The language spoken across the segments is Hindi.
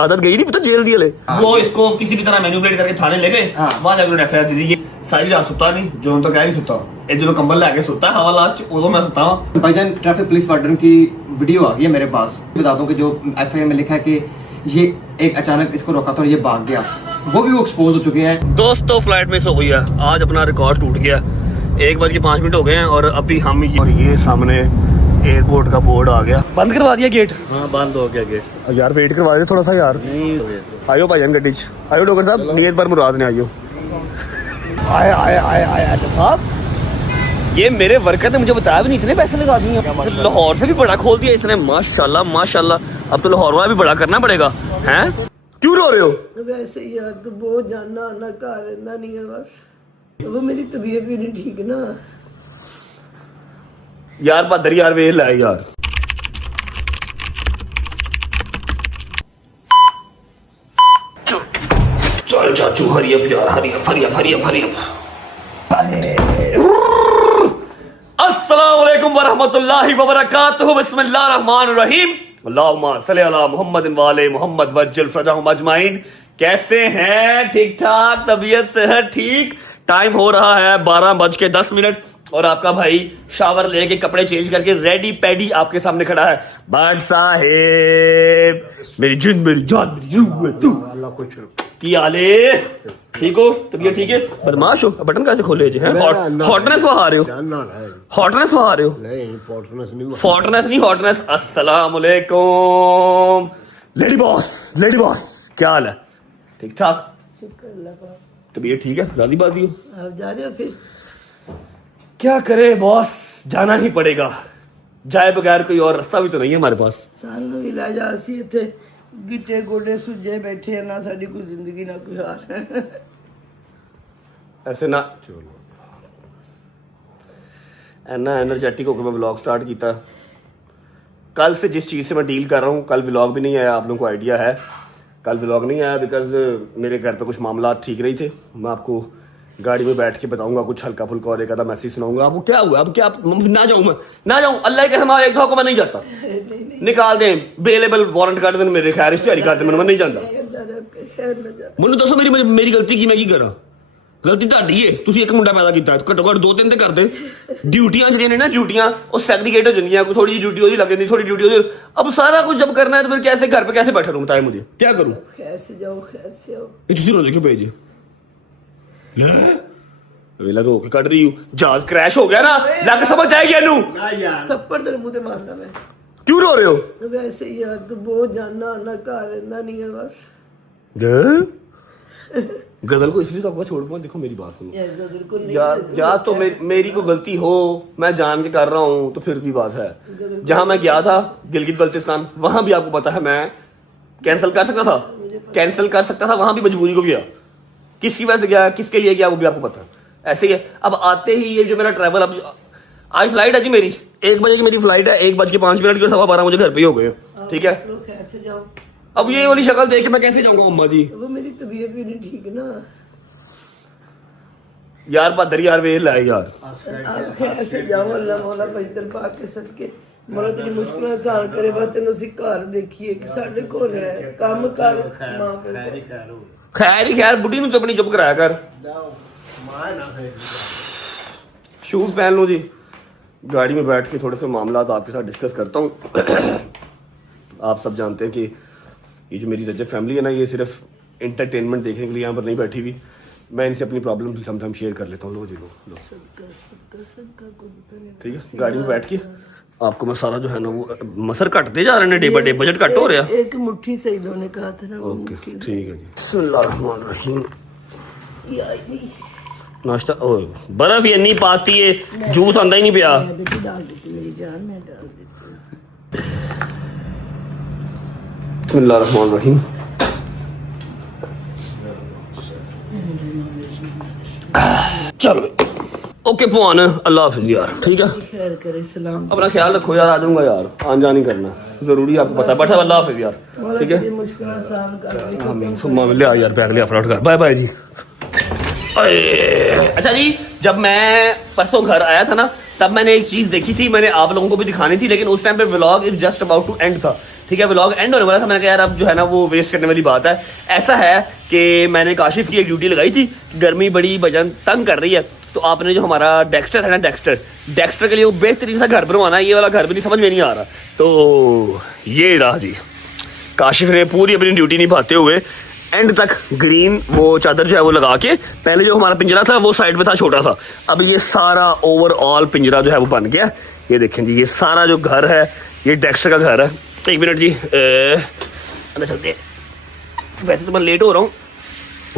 आदत गई नहीं पता जेल दी ले वो इसको किसी भी तरह मैनिपुलेट करके थाने ले गए, वहां जाकर एफआईआर दी थी। सारी रात सुता नहीं, जो तो कह नहीं सुता, जो कंबल लेके सुता हवालात उदो मैं सुता हूं। भाईजान ट्रैफिक पुलिस वार्डन की वीडियो आ गई है मेरे पास। बता दूं कि जो एफआईआर में लिखा है कि ये एक अचानक इसको रोका था और ये भाग गया, वो भी वो एक्सपोज हो चुके हैं। दोस्तों फ्लाइट मिस हो गई है, आज अपना रिकॉर्ड टूट गया। 1:05 हो गए हैं और अभी हम और ये सामने एयरपोर्ट का बोर्ड आ गया। बंद करवा दिया गेट? हाँ बंद हो गया गेट। यार वेट करवा दे थोड़ा सा यार। आयो भाईजान गड्डी च आयो, डॉक्टर साहब नीयत पर मुराद ने आयो। आए आए आए आए साहब, ये मेरे वर्कर ने मुझे बताया भी नहीं, इतने पैसे लगा दिए। लाहौर से भी बड़ा खोल दिया इसने, माशाल्लाह माशाल्लाह। अब तो लाहौर वाला भी बड़ा करना पड़ेगा। हैं क्यों रो रहे हो? वैसे यार तो बहुत जाना आना घर रहना नहीं है, बस वो मेरी तबीयत भी नहीं ठीक ना यार। बहादुर यार वे लै यार। चल चाचू हरियप यार, हरियप हरियप हरियप हरियप। अस्सलाम वालेकुम वरहमतुल्लाहि वबरकातुहू। बिस्मिल्लाहिर रहमानिर रहीम। अल्लाहुम्मा सल्ली अला मुहम्मद वाले मोहम्मद वज्जल फरजाहुम अजमाइन। कैसे हैं? ठीक ठाक, तबीयत सेहत ठीक। टाइम हो रहा है 12:10 और आपका भाई शावर लेके कपड़े चेंज करके रेडी पैडी आपके सामने खड़ा है। बट साहेब मेरी जिन मेरी जान मेरी रूह है तू। अल्लाह खुश रखे। की आले ठीक हो? तबीयत ठीक है? बदमाश हो? बटन कैसे खोले जी हैं? हॉटनेस वहा रहे हो? हॉटनेस वहा रहे हो? नहीं फॉर्टनेस नहीं, फॉर्टनेस नहीं हॉटनेस। अस्सलाम वालेकुम लेडी बॉस। लेडी बॉस क्या हाल है? ठीक ठाक? तबीयत ठीक है? राजी बाजी हो? आप जा रहे हो फिर? क्या करे बॉस, जाना ही पड़ेगा। जाए बगैर कोई और रास्ता भी तो नहीं है हमारे पास। सानू भी ला जा, ਅਸੀਂ ਇੱਥੇ ਗਿੱਟੇ ਗੋਡੇ ਸੁੱਜੇ ਬੈਠੇ ਆ, ਨਾ ਸਾਡੀ ਕੋਈ ਜ਼ਿੰਦਗੀ ਨਾ ਕੋਈ ਹਾਲ। ऐसे ना एना एनर्जेटिक होकर मैं व्लॉग स्टार्ट किया। कल से जिस चीज़ से मैं डील कर रहा हूँ, कल व्लॉग भी नहीं आया, आप लोगों को आइडिया है। कल व्लॉग नहीं आया बिकॉज मेरे घर पे कुछ मामला ठीक नहीं थे। मैं आपको गाड़ी में बैठ के बताऊंगा, कुछ हल्का फुल्का और एक आधा मैसेज सुनाऊंगा आपको। क्या हुआ अब? क्या ना जाऊँ मैं? ना जाऊँ? अल्लाह के हमारे एक को मैं नहीं जाता। निकाल दें बेलेबल वारंट कर दें मेरे, खैर इश्तेहारी कर दें, मैं नहीं जाता। ਮੈਨੂੰ ਦੱਸੋ ਮੇਰੀ ਗਲਤੀ ਕੀ? ਮੈਂ ਕੀ ਕਰਾਂ? ਗਲਤੀ ਤੁਹਾਡੀ ਏ, ਤੁਸੀਂ ਇੱਕ ਮੁੰਡਾ ਪੈਦਾ ਕੀਤਾ, ਘੱਟੋ ਘੱਟ 2-3 ਤੇ ਕਰਦੇ। ਡਿਊਟੀਆਂ ਜਿਹੜੀਆਂ ਨੇ ਨਾ, ਡਿਊਟੀਆਂ ਉਹ ਸੈਗਰੀਗੇਟ ਹੋ ਜਾਂਦੀਆਂ। ਕੋਈ थोड़ी ड्यूटी ਉਹਦੀ ਲੱਗ ਜਾਂਦੀ, थोड़ी ड्यूटी ਉਹਦੀ। अब सारा कुछ जब करना है तो फिर कैसे घर पे कैसे बैठा रहूं? बताइए मुझे क्या करूं? खैर से जाओ, खैर से आओ। ये ਤੁਸੀਂ ਰੋਜ਼ क्यों भेजे? ਵੇਲਾ ਰੋ ਕੇ ਕੱਢ ਰਹੀ ਹੂੰ। जहाज क्रैश हो गया ना, लग समझ आएगी ਇਹਨੂੰ। थप्पड़ तेरे मुंह ते मारना मैं। क्यों रो रहे हो? वैसे यार तो बहुत जाना आना घर रहना नहीं है, बस गजल को इसलिए तो आपको छोड़ दूंगा। देखो मेरी बात सुनो यार, गजल को नहीं यार, या तो मेरी को गलती हो, मैं जान के कर रहा हूँ तो फिर भी बात है। जहां मैं गया था गिलगित बल्तिस्तान, वहां भी आपको पता है मैं कैंसिल कर सकता था, कैंसिल कर सकता था। वहां भी मजबूरी को गया। किसकी वजह से गया, किसके लिए गया, वो भी आपको पता है। ऐसे ही है। अब आते ही ये जो मेरा ट्रैवल, अब आज फ्लाइट है जी मेरी 1 बजे की मेरी फ्लाइट है। 1:05 की 12:15 मुझे घर पे ही हो गए। ठीक है, खैर से जाओ। अब ये वाली शक्ल देख के मैं कैसे जाऊंगा अम्मा जी? वो मेरी तबीयत भी नहीं ठीक ना यार। बहादुर यार वे लै यार। आप खैर से जाओ। अल्लाह मौला पैदल पाक के सदके मौला तेरी मुश्किलें हसान करे। बस तेन ਅਸੀਂ ਘਰ ਦੇਖੀਏ कि ਸਾਡੇ ਕੋਲ ਹੈ ਕੰਮ ਕਰ ਮਾਂ ਪਿਓ। खैर ही खैर, बुढ़ी ਨੂੰ तो अपनी चुप कराया कर। शूज पहन लो जी। गाड़ी में बैठ के थोड़े से मामला तो आपके साथ डिस्कस करता हूँ। आप सब जानते हैं कि ये जो मेरी रजब फैमिली है ना, ये सिर्फ इंटरटेनमेंट देखने के लिए यहाँ पर नहीं बैठी हुई। मैं इनसे अपनी प्रॉब्लम भी समटाइम शेयर कर लेता हूँ। लो जी लो। ठीक है, गाड़ी में बैठ के आपको मैं सारा जो है ना वो मसर कटते जा रहे हैं day by day, budget cut हो रहा है। एक मुट्ठी सही ने कहा था ना। ओके ठीक है जी। बिस्मिल्लाहिर्रहमानिर्रहीम। नाश्ता बर्फ ही नहीं पाती है, जूस आंदा ही नहीं पिया। बेटी डाल देती मेरी जान, मैं डाल देती हूँ। बिस्मिल्लाहिर्रहमानिर्रहीम। चलो ओके भगवान, अल्लाह हाफिज़ यार। ठीक है, खैर करे, सलाम। अपना ख्याल रखो यार। आ जाऊंगा यार, आन जान ही करना जरूरी है, आपको पता है। बैठा अल्लाह हाफिज़ यार। ठीक है, मुश्किल आसान कर। आमीन सुम्मा ले आ यार, बैग लिया अपलोड कर। बाय बाय जी। अच्छा जी, जब मैं परसों घर आया था ना, तब मैंने एक चीज़ देखी थी, मैंने आप लोगों को भी दिखानी थी, लेकिन उस टाइम पे vlog is just about to end था, ठीक है, व्लॉग एंड होने वाला था। मैंने कहा यार अब जो है ना वो वेस्ट करने वाली बात है। ऐसा है कि मैंने काशिफ की एक ड्यूटी लगाई थी, गर्मी बड़ी भजन तंग कर रही है, तो आपने जो हमारा डेक्स्टर है ना, डेक्स्टर के लिए वो बेहतरीन सा घर बनवाना है, ये वाला घर भी नहीं समझ में नहीं आ रहा। तो ये रहा जी, काशिफ ने पूरी अपनी ड्यूटी निभाते हुए एंड तक ग्रीन वो चादर जो है वो लगा के, पहले जो हमारा पिंजरा था वो साइड में था छोटा सा, अब ये सारा ओवरऑल पिंजरा जो है वो बन गया। ये देखें जी, ये सारा जो घर है ये डेक्स्टर का घर है। एक मिनट जी, अंदर चलते हैं, वैसे तो मैं लेट हो रहा हूँ।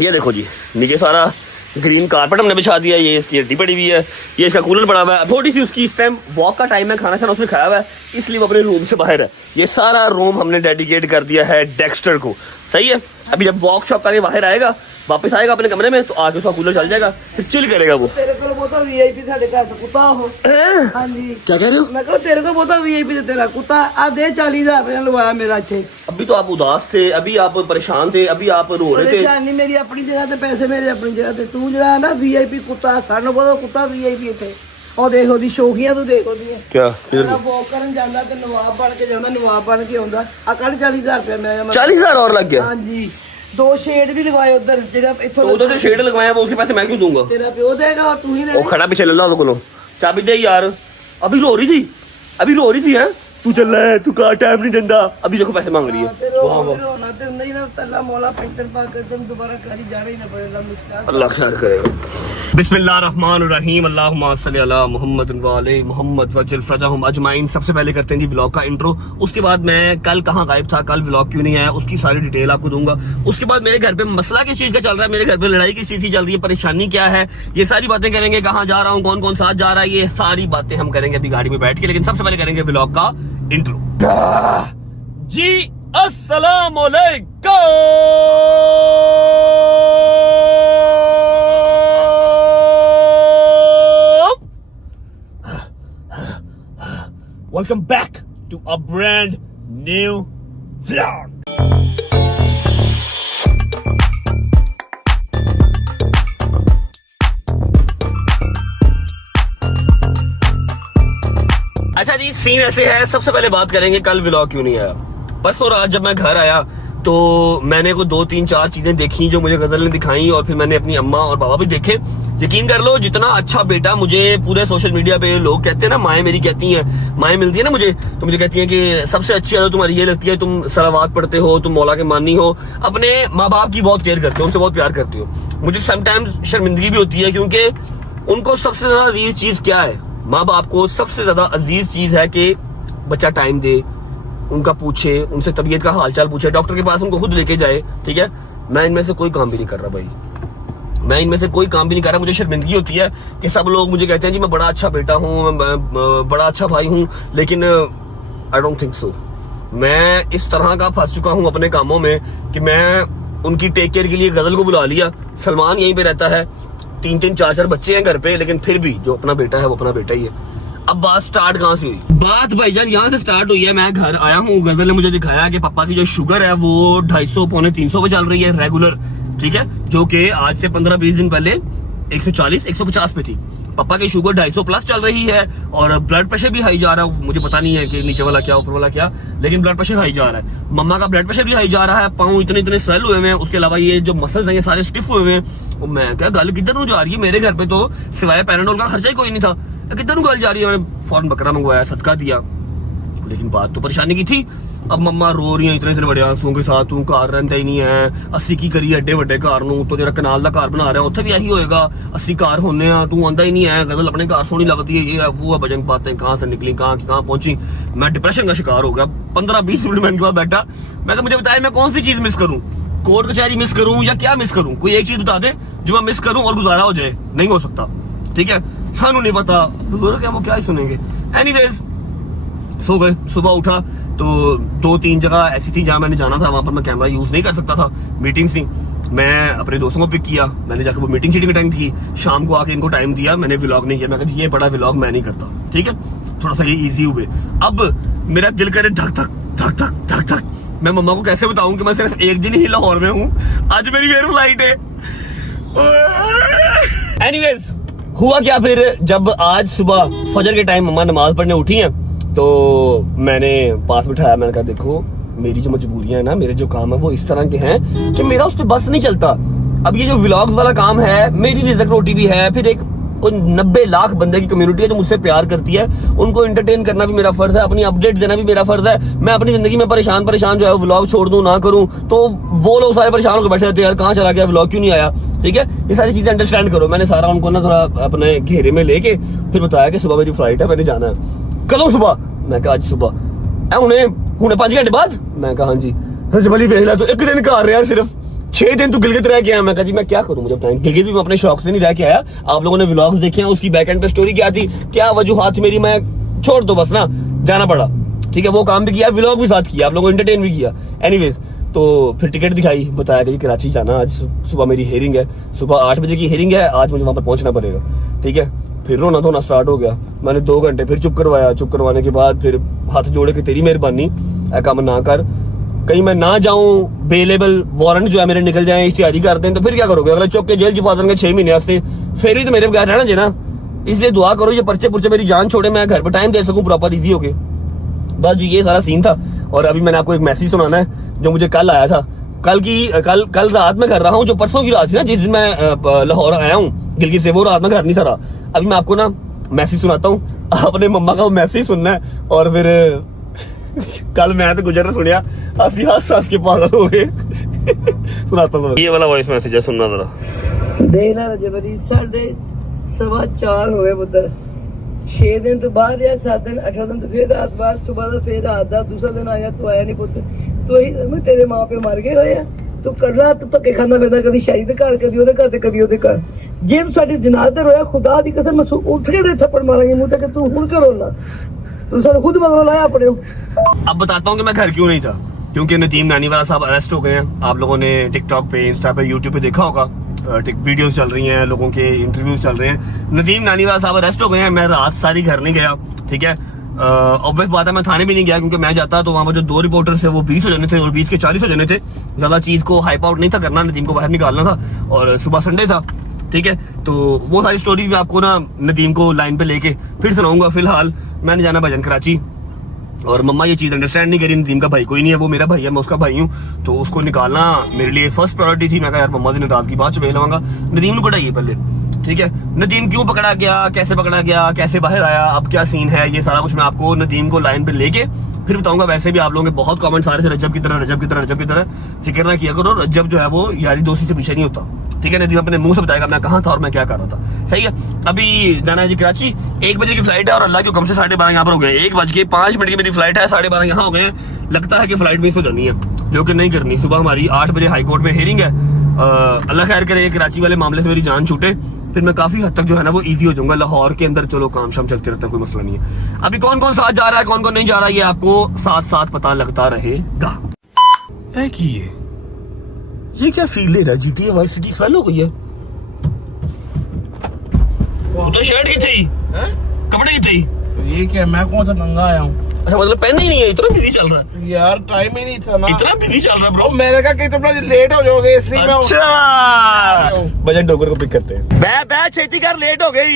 ये देखो जी, नीचे सारा ग्रीन कारपेट हमने बिछा दिया, ये इसकी हड्डी पड़ी हुई है, ये इसका कूलर पड़ा हुआ है। थोड़ी सी उसकी इस टाइम वॉक का टाइम है, खाना शाना उसने खाया हुआ है, इसलिए वो अपने रूम से बाहर है। ये सारा रूम हमने डेडिकेट कर दिया है डेक्स्टर को, सही है। अभी जब वॉक शॉप करके बाहर आएगा, वापस आएगा अपने कमरे में, तो आगे उसका कूलर चल जाएगा, फिर चिल करेगा वो। तेरे को बहुत वीआईपी साडे घर तो कुत्ता हो। हाँ जी, क्या कह रहे हो? मैं कहा तेरे को बहुत वीआईपी ते तेरा कुत्ता आ दे 40,000 रुपया लवाया मेरा इत्थे। अभी तो आप उदास थे, अभी आप परेशान थे, अभी आप रो रहे थे। परेशानी मेरी अपनी जगह ते, पैसे मेरे अपनी जगह ते। तू जरा ना वीआईपी कुत्ता, सानू बहुत कुत्ता वीआईपी इत्थे। और देखो दी शौकीਆਂ तू देखो दी क्या मेरा वॉक करन ਜਾਂਦਾ ਤੇ ਨਵਾਬ ਬਣ ਕੇ ਜਾਂਦਾ, ਨਵਾਬ ਬਣ ਕੇ ਆਉਂਦਾ। ਆ ਕੱਢ 40,000 रुपया मैं 40,000 और लग गया। हाँ जी, 2 शेड भी लगवाए उधर, जेड़ा इथों तो उधर जो शेड लगवाया वो उसके पैसे मैं क्यों दूंगा? तेरा प्यो देगा और तू ही वो देगा। खड़ा पीछे ले लो उसको, चाबी दे यार। अभी रो रही थी, अभी रो रही थी है, तू चल रहा है, तू कहा टाइम नहीं देता, अभी देखो पैसे मांग रही है। वाह वाह, रोना ते नहीं ना, तल्ला मौला 75 पाक कर तुम दोबारा करी जाना ही ना पड़ेगा मुश्किल। अल्लाह खैर करेगा। बिस्मिल्लाहिर्रहमानिर्रहीम, अल्लाहुम्मा सल्ली अला मुहम्मद व आले मुहम्मद वजल फरजहुम अजमाइन। सबसे पहले करते हैं जी व्लॉग का इंट्रो, उसके बाद मैं कल कहाँ गायब था, कल व्लॉग क्यों नहीं आया, उसकी सारी डिटेल आपको दूंगा। उसके बाद मेरे घर पे मसला किस चीज का चल रहा है, मेरे घर पे लड़ाई किस चीज की चल रही है, परेशानी क्या है, ये सारी बातें करेंगे। कहाँ जा रहा हूँ, कौन कौन साथ जा रहा है, ये सारी बातें हम करेंगे अभी गाड़ी में बैठ के। लेकिन सबसे पहले करेंगे व्लॉग का इंट्रो जी। अस्सलाम वालेकुम, welcome back to a brand new vlog. अच्छा जी, सीन ऐसे है, सबसे पहले बात करेंगे कल व्लॉग क्यों नहीं आया। परसों रात जब मैं घर आया तो मैंने को 2 3 4 चीजें देखी जो मुझे गजल ने दिखाई, और फिर मैंने अपनी अम्मा और पापा भी देखे। यकीन कर लो, जितना अच्छा बेटा मुझे पूरे सोशल मीडिया पे लोग कहते हैं ना, माएँ मेरी कहती हैं, माएँ मिलती है ना मुझे, तो मुझे कहती हैं कि सबसे अच्छी आदत तुम्हारी ये लगती है, तुम सलावात पढ़ते हो, तुम मौला के मानी हो, अपने माँ बाप की बहुत केयर करते हो, उनसे बहुत प्यार करते हो। मुझे समटाइम्स शर्मिंदगी भी होती है, क्योंकि उनको सबसे ज्यादा अजीज चीज क्या है, माँ बाप को सबसे ज्यादा अजीज चीज है कि बच्चा टाइम दे, उनका पूछे, उनसे तबीयत का हालचाल पूछे, डॉक्टर के पास उनको खुद लेके जाए, ठीक है। मैं इनमें से कोई काम भी नहीं कर रहा भाई, मैं इनमें से कोई काम भी नहीं कर रहा। मुझे शर्मिंदगी होती है कि सब लोग मुझे कहते हैं जी मैं बड़ा अच्छा बेटा हूँ, मैं बड़ा अच्छा भाई हूँ, लेकिन आई डोंट थिंक सो। मैं इस तरह का फंस चुका हूँ अपने कामों में कि मैं उनकी टेक केयर के लिए गजल को बुला लिया। सलमान यहीं पे रहता है, 3 3 4 4 बच्चे हैं घर पे, लेकिन फिर भी जो अपना बेटा है वो अपना बेटा ही है। अब बात स्टार्ट कहाँ से हुई? बात भाईजान यहाँ से स्टार्ट हुई है। मैं घर आया हूँ, गजल ने मुझे दिखाया कि पापा की जो शुगर है वो 250 पौने 300 पे चल रही है रेगुलर, ठीक है, जो कि आज से 15-20 दिन पहले 140 150 पे थी। पापा की शुगर 250 प्लस चल रही है, और ब्लड प्रेशर भी हाई जा रहा है। मुझे पता नहीं है कि नीचे वाला क्या ऊपर वाला क्या, लेकिन ब्लड प्रेशर हाई जा रहा है। मम्मा का ब्लड प्रेशर भी हाई जा रहा है, पाँव इतने स्वेल हुए हैं, उसके अलावा ये जो मसल्स हैं ये सारे स्टिफ हुए हैं। मैं क्या गल किधर को जा रही है, मेरे घर पे तो सिवाय पैराडोल का खर्चा ही कोई नहीं था, किधर को गल जा रही है। मैंने फौरन बकरा मंगवाया, सदका दिया, लेकिन बात तो परेशानी की थी। अब मम्मा रो रही है इतने बड़े आंसुओं के साथ, तू घर रहता ही नहीं है, 80 की करी एडे ਵੱਡੇ घर नूं, तो तेरा कनाल का घर बना रहा है, उत्थे भी यही होएगा, 80 घर होने आ, तू आंदा ही नहीं है, गजल अपने घर सोनी लगती है, ये है वो है, बजन बातें कहाँ से निकली, कहाँ पहुंची। मैं डिप्रेशन का शिकार हो गया। 15-20 मिनट में इनके पास बैठा, मैं कहा मुझे बताया मैं कौन सी चीज मिस करूं, कोर्ट कचहरी मिस करूं या क्या मिस करूं, कोई एक चीज बता दे जो मैं मिस करूं और गुजारा हो जाए। नहीं हो सकता, ठीक है, सानू नहीं पता, बुजुर्ग है वो क्या ही सुनेंगे। एनीवेज सो गए, सुबह उठा तो 2-3 जगह ऐसी थी जहां मैंने जाना था, वहां पर मैं कैमरा यूज नहीं कर सकता था, मीटिंग्स थी। मैं अपने दोस्तों को पिक किया, मैंने जाकर वो मीटिंग शीटिंग अटेंड की, शाम को आके इनको टाइम दिया, मैंने व्लॉग नहीं किया। मैं कहा ये बड़ा व्लॉग मैं नहीं करता, ठीक है, थोड़ा सा ये इजी हुए। अब मेरा दिल करे धक धक धक धक धक धक, मैं मम्मा को कैसे बताऊं कि मैं सिर्फ एक दिन ही लाहौर में हूँ, आज मेरी फिर फ्लाइट है। एनीवेज हुआ क्या फिर, जब आज सुबह फजर के टाइम मम्मा नमाज पढ़ने उठी हैं तो मैंने पास बिठाया, मैंने कहा देखो मेरी जो मजबूरियां है ना, मेरे जो काम है वो इस तरह के हैं कि मेरा उस पर बस नहीं चलता। अब ये जो व्लॉग्स वाला काम है, मेरी रिज़्क रोटी भी है, फिर एक 90 लाख बंदे की कम्युनिटी है जो मुझसे प्यार करती है, उनको एंटरटेन करना भी मेरा फर्ज है, अपनी अपडेट देना भी मेरा फर्ज है। मैं अपनी जिंदगी में परेशान जो है व्लॉग छोड़ दूं ना करूं तो वो लोग सारे परेशान होकर बैठे रहते हैं, यार कहाँ चला गया व्लॉग, क्यों नहीं आया। ठीक है, ये सारी चीजें अंडरस्टैंड करो। मैंने सारा उनको ना थोड़ा अपने घेरे में लेके फिर बताया कि सुबह मेरी फ्लाइट है, मैंने जाना है। कल सुबह, मैं कहा आज सुबह हुणे 5 घंटे बाद, मैं कहा हाँ जी। रजब अली वेख ला तो 1 दिन कर रहा है, सिर्फ 6 दिन तू गिलगित रह के आया। मैं कहा जी मैं क्या करूं, मुझे बताएं। गिलगित भी मैं अपने शौक से नहीं रह के आया, आप लोगों ने व्लॉग्स देखे हैं, उसकी बैक एंड पे स्टोरी क्या थी, क्या वजूहात थी मेरी, मैं छोड़ दो बस ना, जाना पड़ा। ठीक है, वो काम भी किया, व्लॉग भी साथ किया, आप लोगों को एंटरटेन भी किया। एनीवेज, तो फिर टिकट दिखाई, बताया कि कराची जाना, आज सुबह मेरी हेयरिंग है, सुबह 8 बजे की हेयरिंग है, आज मुझे वहां पर पहुंचना पड़ेगा। ठीक है, फिर रोना धोना स्टार्ट हो गया। मैंने 2 घंटे फिर चुप करवाया, चुप करवाने के बाद फिर हाथ जोड़े कि तेरी मेहरबानी, ऐ काम ना कर, कहीं मैं ना जाऊं, बेलेबल वारंट जो है मेरे निकल जाए, इश्तिहारी करते हैं तो फिर क्या करोगे, अगले चौक के जेल च पा देंगे 6 महीने वास्ते, फिर ही तो मेरे बगैर रहना चाहिए ना। इसलिए दुआ करो ये पर्चे पुर्चे मेरी जान छोड़े, मैं घर पर टाइम दे सकूं प्रॉपर इजी होके। बस जी ये सारा सीन था। और अभी मैंने आपको एक मैसेज सुनाना है जो मुझे कल आया था, कल रात में कर रहा हूँ, जो परसों की रात थी ना जिस दिन मैं लाहौर आया हूँ गिलगित से, वो रात में घर नहीं था रहा। अभी मैं आपको ना मैसेज सुनाता हूँ, आपने मम्मा का वो मैसेज सुनना है। और फिर कल मैं तो गुजर सुनिया, हंस के पागल हो गए। सुनाता हूँ, ये वाला वॉइस मैसेज है, सुनना जरा। देखना रजब अली 4:15 हो गए पुत्र, 6 दिन तो बाहर रहा, 7 दिन 8 दिन तो फिर रात बाद, सुबह तो फिर रात दा, दूसरा दिन आया तो आया नहीं पुत्र। तो ही मैं तेरे माँ पे मर गए होया, तू करना तो धक्के खाना पैंदा, कभी शाही दे घर, कभी ਉਹਦੇ ਘਰ ਤੇ कभी ਉਹਦੇ ਘਰ। ਜੇ ਤੂੰ ਸਾਡੀ ਜਨਾਜ਼ ਤੇ ਰੋਇਆ, खुदा ਦੀ कसम मैं ਉੱਠ के दे थप्पड़ मारेंगे मुंह ते कि तू हुण करो ना, तू सानू खुद मगरों लाया अपने। अब बताता हूँ कि मैं घर क्यों नहीं था, क्योंकि नदीम नानीवाला साहब अरेस्ट हो गए हैं। आप लोगों ने टिकटॉक पे, इंस्टा पे, यूट्यूब पे देखा होगा, वीडियोस चल रही हैं, लोगों के इंटरव्यूज चल रहे हैं। नदीम नानीवाला साहब अरेस्ट हो गए हैं। मैं रात सारी घर नहीं गया। ठीक है, ऑब्वियस बात है, मैं थाने भी नहीं गया, क्योंकि मैं जाता तो वहाँ पर जो 2 रिपोर्टर्स थे वो 20 हो जाने थे और 20 के 40 हो जाने थे। ज्यादा चीज को हाइप आउट नहीं था करना, नदीम को बाहर निकालना था, और सुबह संडे था। ठीक है, तो वो सारी स्टोरी भी आपको ना नदीम को लाइन पे लेके फिर सुनाऊंगा। फिलहाल मैंने जाना भजन कराची, और मम्मा ये चीज अंडरस्टैंड नहीं करी, नदीम का भाई कोई नहीं है, वो मेरा भाई है, मैं उसका भाई हूँ, तो उसको निकालना मेरे लिए फर्स्ट प्रायोरिटी थी। मैं कहा यार मम्मा से नाराजगी बाद च लवांगा, नदीम को कटाइए पहले। ठीक है, नदीम क्यों पकड़ा गया, कैसे पकड़ा गया, कैसे बाहर आया, अब क्या सीन है, ये सारा कुछ मैं आपको नदीम को लाइन पे लेके फिर बताऊंगा। वैसे भी आप लोगों के बहुत कमेंट्स आ रहे थे, रजब की तरह, रजब की तरह, रजब की तरह। फिक्र ना किया करो, रजब जो है वो यारी दोस्ती से पीछे नहीं होता। ठीक है, नदीम अपने मुंह से बताएगा मैं कहाँ था और मैं क्या कर रहा था। सही है, अभी जाना है जी कराची, 1 बजे की फ्लाइट है, और अल्लाह के हुक्म से 12:30 यहाँ पर हो गए। 1:05 की मेरी फ्लाइट है, 12:30 यहाँ हो गए। लगता है कि फ्लाइट मिस हो जानी है, जो कि नहीं करनी। सुबह हमारी 8 बजे हाई कोर्ट में हेयरिंग है। अल्लाह खैर करे कराची वाले मामले से मेरी जान छूटे, फिर मैं काफी हद तक जो है ना वो इजी हो जाऊंगा। लाहौर के अंदर चलो काम शाम चलते रहता है, कोई मसला नहीं है। अभी कौन कौन साथ जा रहा है, कौन कौन नहीं जा रहा है, ये आपको साथ साथ पता लगता रहेगा। ये क्या फील ले रहा है, GTA वाइस सिटी स्मेल हो गई है। तो शर्ट की थी, कपड़े की थी, ये क्या, मैं कौन सा नंगा आया हूँ? अच्छा मतलब पहनना ही नहीं है, इतना बिजी चल रहा है यार, टाइम ही नहीं था ना, इतना बिजी चल रहा है ब्रो। मैंने कहा कि तुम लोग लेट हो जाओगे, इसलिए मैं अच्छा भजन डोगर को पिक करते हैं। मैं छेती कर, लेट हो गई,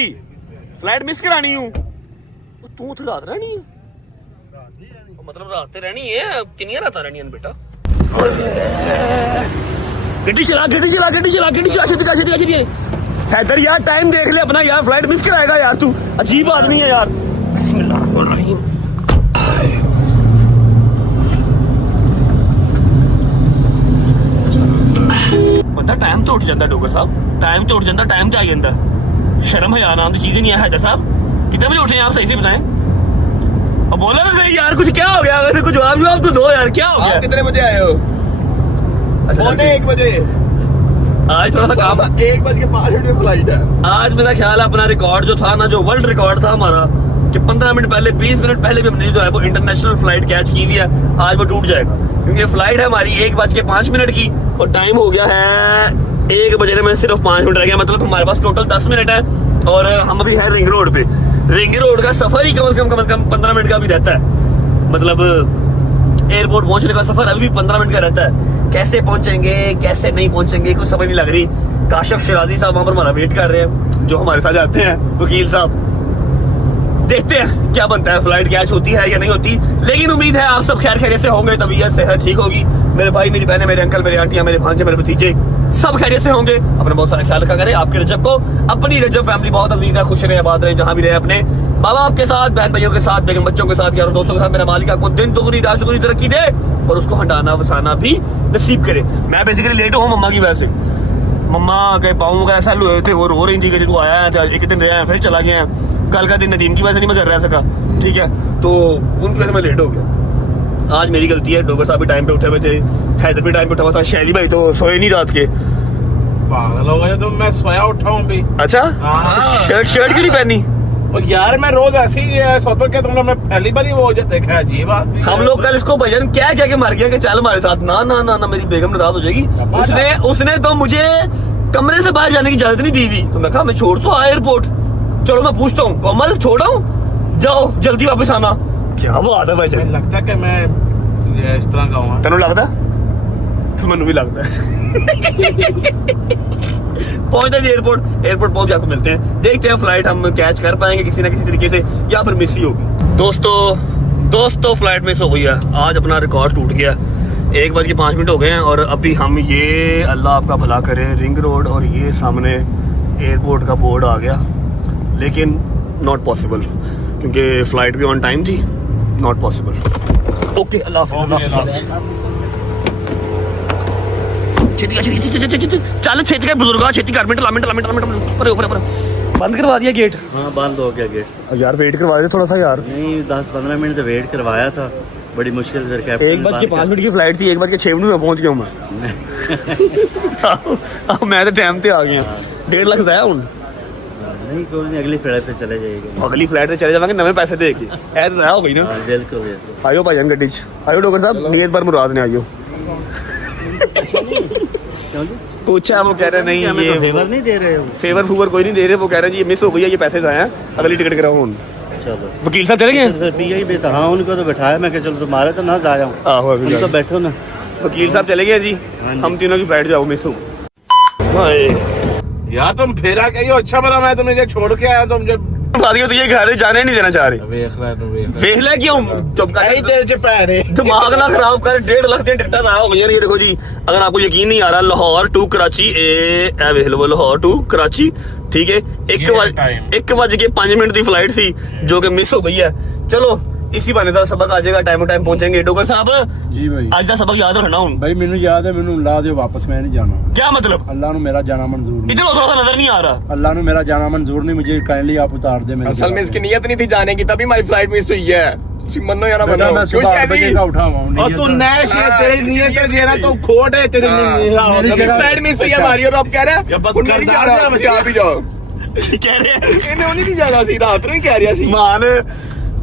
फ्लाइट मिस करानी हूँ। तू उधर रात रहनी है, मतलब रात रहनी है, कितनी रात रहनी है बेटा। गड्डी चला, गड्डी चला, गड्डी चला, गड्डी चला, छेती हैदर यार टाइम देख ले अपना यार, फ्लाइट मिस कराएगा यार, तू अजीब आदमी है यार। बिस्मिल्लाहिर्रहमानिर्रहीम। बंदा टाइम तो उठ जाता डोगर साहब, टाइम तो उठ जाता, टाइम तो आ जाता। शर्म हया नाम की चीज ही नहीं है हैदर साहब। कितने बजे उठे आप सही से बताएं, अब बोला ना सही यार, कुछ क्या हो गया, वैसे कुछ जवाब तो दो यार, क्या हो गया। कितने बजे आए हो? पौने 1 बजे। आज थोड़ा सा काम, 1:05 फ्लाइट है। आज मेरा ख्याल है अपना रिकॉर्ड जो था ना, जो वर्ल्ड रिकॉर्ड था हमारा, कि 15 मिनट पहले, 20 मिनट पहले भी हमने जो है वो इंटरनेशनल फ्लाइट कैच की हुई है, आज वो टूट जाएगा। क्योंकि फ्लाइट है हमारी 1:05 की, और टाइम हो गया है 1 बजे में सिर्फ 5 मिनट रह गया। मतलब हमारे पास टोटल 10 मिनट है, और हम अभी है रिंग रोड पे। रिंग रोड का सफर ही कम से कम 15 मिनट का भी रहता है। मतलब एयरपोर्ट पहुंचने का सफर अभी भी 15 मिनट का रहता है। कैसे पहुंचेंगे, कैसे नहीं पहुंचेंगे, कुछ समझ नहीं लग रही। काशिफ शिराजी साहब वहां पर हमारा वेट कर रहे हैं। जो हमारे साथ जाते हैं वकील साहब। देखते हैं क्या बनता है, फ्लाइट कैच होती है या नहीं होती, लेकिन उम्मीद है आप सब खैर खैरियत से होंगे, तबीयत सेहत ठीक होगी। मेरे भाई, मेरी बहनें, मेरे अंकल, मेरे आंटियां, मेरे भांजे, मेरे भतीजे सब खैरियत से होंगे। अपना बहुत सारा ख्याल रखा करें। आपके रजब को, अपनी रजब फैमिली बहुत अजीज है, खुश रहे, आबाद रहे, जहां भी रहे, अपने माँ बाप के साथ, बहन भाइयों के साथ, बेगम बच्चों के साथ, यारों दोस्तों के साथ। मेरा मालिक आपको दिन दुगनी रात चौगुनी तरक्की दे और उसको हटाना वसाना भी नसीब करे। मैं बेसिकली लेट हूँ मम्मा की वजह से। मम्मा के पाँव का ऐसा हुए थे, वो रो रही थी कि तू आया है, एक दिन रहे हैं फिर चला गया। कल का दिन नदीम की वजह से नहीं मैं घर रह सका, ठीक है, तो उनकी वजह से मैं लेट हो गया। आज मेरी गलती है। डोगर साहब भी टाइम पे उठे हुए थे, हैदर भी टाइम पे उठा हुआ था, शैली भाई तो सोए नहीं रात के। पागल हो गए तो मैं सोया उठा हूँ भी। अच्छा, शर्ट क्यों नहीं पहनी? और यार मैं रोज ऐसे ही सोता क्या तुम लोग, मैं पहली बार ही वो देखा है, अजीब बात। हम लोग कल इसको भजन क्या क्या के मार गया कि चल हमारे साथ। ना ना ना ना, मेरी बेगम नाराज हो जाएगी। उसने तो मुझे कमरे से बाहर जाने की इजाजत नहीं दी थी, तो मैं कहा मैं छोड़ तो आया एयरपोर्ट, चलो मैं पूछता हूँ कोमल छोड़ा हूँ, जाओ जल्दी वापस आना। क्या बात है भाई, लगता है कि मैं इस तरह का हूँ। तेनू लगता? तो मैनू भी लगता पहुंचते जी एयरपोर्ट पहुंच के आपको मिलते हैं। देखते हैं फ्लाइट हम कैच कर पाएंगे किसी ना किसी तरीके से या फिर मिस ही होगी। दोस्तों फ्लाइट मिस हो गई है। आज अपना रिकॉर्ड टूट गया। 1:05 हो गए हैं और अभी हम ये, अल्लाह आपका भला करे, रिंग रोड और ये सामने एयरपोर्ट का बोर्ड आ गया, लेकिन नॉट पॉसिबल क्योंकि फ्लाइट भी ऑन टाइम थी। Not possible. ओके, अल्लाह हाफ़िज़। चल छेती का बुजुर्ग छेती कर, मिनट बंद करवा दिया गेट। हाँ बंद हो गया गेट। यार वेट करवा दे थोड़ा सा यार। नहीं 10-15 मिनट तो वेट करवाया था, बड़ी मुश्किल से। 1:05 की फ्लाइट थी, 1:06 में पहुंच गया मैं। मैं तो टाइम पे आ गया। 1.5 लाख जाया हूँ। नहीं कोई नहीं, अगली फ्लाइट पे चले जाएगा। अगली फ्लाइट पे चले जाएंगे नवे पैसे दे के। ऐ तो जाया हो गई ना। बिल्कुल। आयो भाईजान गड्डी च आयो। डोगर साहब नीयत पर मुराद ने आयो। पूछा, वो कह रहे नहीं ये फेवर नहीं दे रहे हो। फेवर कोई नहीं दे रहे। वो कह रहे जी ये मिस हो गई है, ये पैसे जाए हैं, अगली टिकट कराओ। चलो वकील साहब चले गए। फिर पिया ही बेटा। हाँ उनको तो बैठाया, मैं चलो तुम्हारे तो ना जाया हूँ। आहो अभी तो बैठो ना। वकील साहब चले गए जी। हम तीनों की फ्लाइट जाओ मिस हो। यार तुम फेरा क्या, अच्छा बना मैं तुम्हें छोड़ के आया, तुम जब तो ये घर जाने नहीं देना चाह रहे। देख ले क्यों चुप कर, दिमाग ना खराब कर। 1.5 लाख की टिकट आया हो गई। ये देखो जी, अगर आपको यकीन नहीं आ रहा, लाहौर टू कराची लाहौर टू कराची, ठीक है, 1:05 की फ्लाइट थी जो कि मिस हो गई है। चलो इसी बहाने का सबक आ जाएगा, टाइम पहुंचेंगे। डोगर साहब जी भाई, आज का सबक याद रखना हूं भाई। मैनू याद है, मैनू ला दे वापस, मैं नहीं जाना। क्या मतलब? अल्लाह ने मेरा जाना मंजूर नहीं। इधर थोड़ा सा नजर नहीं आ रहा। अल्लाह ने मेरा जाना मंजूर नहीं, मुझे काइंडली आप उतार दे। असल में इसकी नीयत नहीं थी जाने की, तभी हमारी फ्लाइट मिस हुई है। मनो या ना मनो, मैं सुबह 8 बजे का उठा हुआ हूं। और तू नया शेयर, तेरी नीयत है जेरा तो खोट है तेरी फ्लाइट मिस हुई है हमारी, और अब कह रहा है उन्हें नहीं जा रहा, बस आप ही जाओ। कह रहे हैं इन्हें उन्हें नहीं जाना सी, रात नहीं कह रहा सी। मान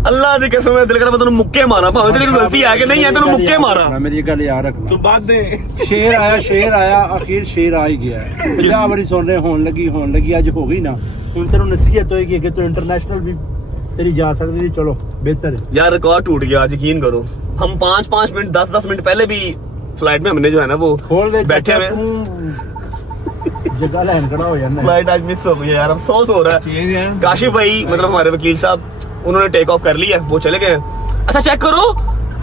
अल्लाह दी कसम है, दिल कर मैं तेनू मुक्के मारा, भावे तेरी गलती है कि नहीं है, तेनू मुक्के मारा। मेरी ये गल याद रखना। तू बात दे। शेर आया आखिर शेर आ ही गया है। क्या बड़ी सुन रहे, होन लगी आज हो गई ना। ਹੁਣ ਤੈਨੂੰ नसीहत होएगी कि तू इंटरनेशनल भी तेरी जा सकती थी। चलो बेहतर है यार, रिकॉर्ड टूट गया आज, यकीन करो। हम 5-5 मिनट 10-10 मिनट पहले भी फ्लाइट में हमने जो है ना वो खोल दे बैठे हुए जगह लैंड खड़ा हो जाना। फ्लाइट आज मिस हो गई है यार, अफसोस हो रहा है। काशिफ भाई मतलब हमारे वकील साहब, उन्होंने टेक ऑफ कर लिया, वो चले गए। अच्छा चेक करो,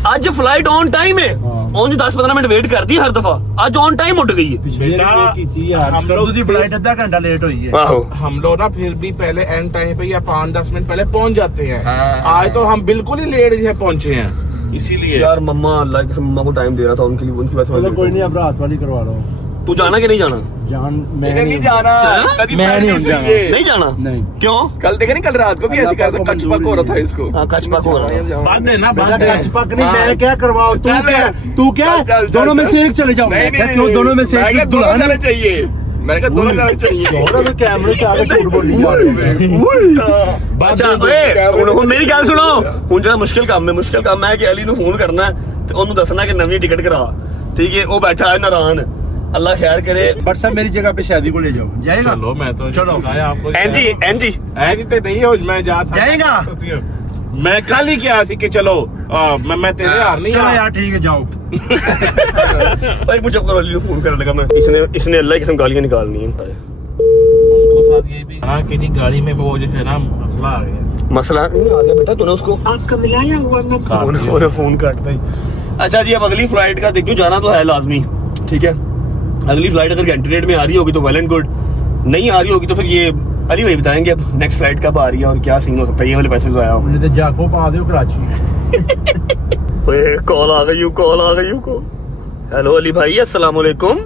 आज फ्लाइट ऑन टाइम है। ऑन 10-15 मिनट वेट करती है हर दफा, आज ऑन टाइम उठ गई है। हम लोग की फ्लाइट आधा घंटा लेट हुई है। आहो, हम लोग ना फिर भी पहले एंड टाइम पे या 5-10 मिनट पहले पहुंच जाते हैं। आज तो हम बिल्कुल ही लेट ही पहुंचे हैं, इसीलिए। यार मम्मा, अल्लाह की कसम, मम्मा को टाइम दे रहा था उनके लिए, उनकी वजह से। कोई नहीं, अब रात वाली करवा लो। तू जाना कि नहीं जाना? मैं नहीं जाना, कभी मैं फ्लाइट नहीं मिस हुई जाना। है। नहीं जाना? नहीं। क्यों? कल देखा नहीं, कल रात को भी ऐसे कहा था, कच्छ पक हो रहा था इसको। हाँ, कच्छ पक हो रहा है। बात देना, बेटा बात कच्छ पक नहीं, मैं क्या करवाओ। तू चल, क्या चल, दोनों में चल। से एक चले जाओ। नहीं, नहीं, क्यों दोनों में से मैं एक? कहा दोनों जाने चाहिए, मैंने कहा दोनों जाने चाहिए। दोनों में कैमरे से आगे झूठ बोली जा रहे हो। अच्छा ਹੁਣ ਮੇਰੀ ਗੱਲ ਸੁਣੋ। ਹੁਣ ਜਿਹੜਾ ਮੁਸ਼ਕਿਲ ਕੰਮ ਹੈ ਕਿ ਅਲੀ ਨੂੰ ਫੋਨ ਕਰਨਾ ਹੈ ਤੇ ਉਹਨੂੰ ਦੱਸਣਾ ਕਿ ਨਵੀਂ ਟਿਕਟ ਕਰਾ, ਠੀਕ है। वो बैठा है नारान, अल्लाह खैर करे। बट साहब मेरी जगह पे शादी को ले जाओ। जाएगा? चलो मैं तो चलो। आपको एनजी तो नहीं हो, मैं जा सकता। जाएगा? मैं कल ही किया सी कि चलो मैं तेरे हार नहीं चलो आ। यार ठीक है, जाओ। भाई मुझे करो, अली को फोन करने लगा मैं। इसने अल्लाह की कसम गालियां निकालनी है। उनको साथ ये भी हाँ कि नहीं गाड़ी में वो जो है ना मसला आ गया। मसला नहीं आ गया बेटा, तूने उसको आपका मिलाया हुआ उन्होंने फोन काटता ही। अच्छा जी, अब अगली फ्लाइट का देखो, जाना तो है लाजमी, ठीक है। अगली फ्लाइट अगर घंटे डेढ़ में आ रही होगी तो वेल एंड गुड, नहीं आ रही होगी तो फिर ये अली भाई बताएंगे अब नेक्स्ट फ्लाइट कब आ रही है और क्या सीन हो सकता है। ये वाले पैसे तो आया मुझे तो जाको पा दो कराची। कॉल आ गई, कॉल आ गई को। हेलो अली भाई, अस्सलाम वालेकुम।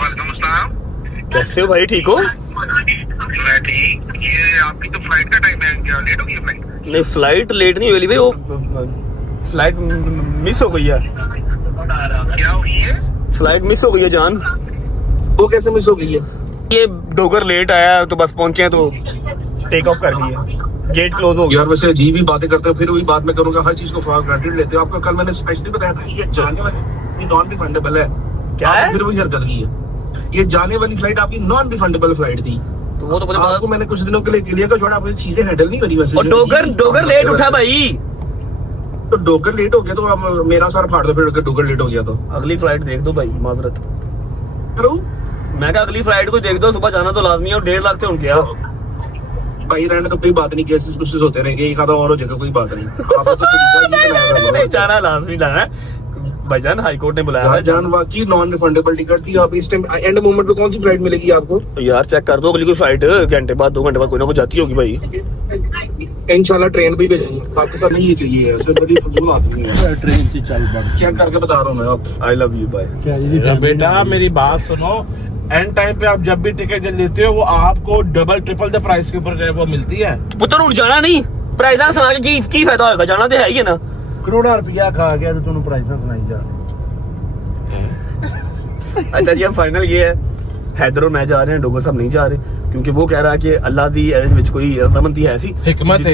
वालेकुम अस्सलाम। कैसे हो भाई, ठीक हो? मैं ठीक। ये आपकी तो फ्लाइट का टाइम है, क्या लेट हो गई फ्लाइट? नहीं फ्लाइट लेट नहीं हुई अली भाई, वो फ्लाइट मिस हो गई है। क्या हुई है? फ्लाइट मिस हो गई है जान। वो कैसे मिस हो गई है? ये डोगर लेट आया तो बस पहुंचे हैं तो टेक ऑफ कर दिए, गेट क्लोज हो गया। यार वैसे अजीब ही बातें करते हो, फिर वही बात मैं करूंगा, हर चीज को फॉर ग्रांटेड लेते हो। आपको कल मैंने स्पेशली बताया था ये जाने वाली नॉन रिफंडेबल है। क्या है? फिर वही हरकत की है। ये जाने वाली फ्लाइट आपकी नॉन रिफंडेबल फ्लाइट थी। तो वो तो मुझे आपको मैंने कुछ दिनों के लिए क्लियर कर छोड़ा, आपने चीजें हैंडल नहीं करी वैसे। और डोगर लेट उठा भाई। तो डोगर लेट हो गया तो अब मेरा सर फाड़ दो, फिर अगर डोगर लेट हो गया तो अगली फ्लाइट देख दो भाई, माजरत। करो मैं कहा अगली फ्लाइट को देख दो, सुबह जाना तो लाजमी है। और 1.5 लाख से उठ गया भाई, रहने तो कोई बात नहीं, केसेस कुछ होते रहेंगे, एक आधा और हो जाएगा, कोई बात नहीं। आपको तो तरीका ही बनाया हुआ है। जाना लाजमी जाना है भाईजान, हाई कोर्ट ने बुलाया है। जान वाकई नॉन रिफंडेबल टिकट थी। आप इस टाइम एंड मोमेंट पे कौन सी फ्लाइट मिलेगी आपको? यार चेक कर दो, अगली कोई फ्लाइट घंटे बाद 2 घंटे बाद कोई ना कोई जाती होगी भाई। इंशाल्लाह ट्रेन भी भेजेंगे आपके साथ। नहीं ये चाहिए ऐसे बड़ी फजूल आदमी है। ट्रेन से चल पड़। चेक करके बता रहा हूँ मैं आपको। I love you bye. क्या जी बेटा मेरी बात सुनो, एंड टाइम पे आप जब भी टिकट लेते हो वो आपको डबल ट्रिपल द प्राइस के ऊपर वो मिलती है। पुत्र उठ जाना नहीं, प्राइस सुना के की फायदा होगा, जाना तो है ही है ना। करोड़ा रुपया खा गया तो तुम प्राइस सुनाई जा। अच्छा जी, अब फाइनल ये है, हैदर और मैं जा रहे हैं, डोगर साहब नहीं जा रहे, क्योंकि वो कह रहा है कि अल्लाह दी विच कोई रजामंदी है, ऐसी हिकमत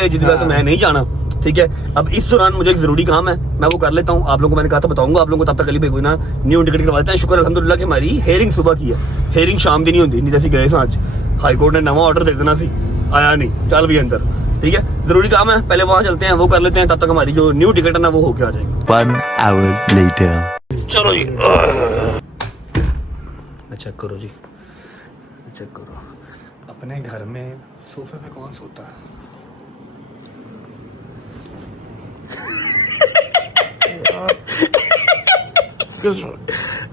है जिसकी वजह से मैं नहीं जाना। ठीक है, अब इस दौरान मुझे एक जरूरी काम है, मैं वो कर लेता हूँ। आप लोगों को मैंने कहा था बताऊंगा आप लोगों को, तब तक अली भाई कोई ना न्यू टिकट करवा देते हैं। शुक्र अल्हम्दुलिल्लाह कि हमारी हेयरिंग सुबह की है, हेयरिंग शाम की नहीं होती, नहीं जैसी गए आज हाई कोर्ट ने नवा ऑर्डर दे देना सी, आया नहीं, चल भी अंदर। ठीक है, जरूरी काम है, पहले वहां चलते हैं, वो कर लेते हैं, तब तक हमारी जो न्यू टिकट है ना वो होके आ जाएगी। 1 hour later. चलो जी, चेक करो जी, चेक करो अपने घर में सोफे पे कौन सोता है।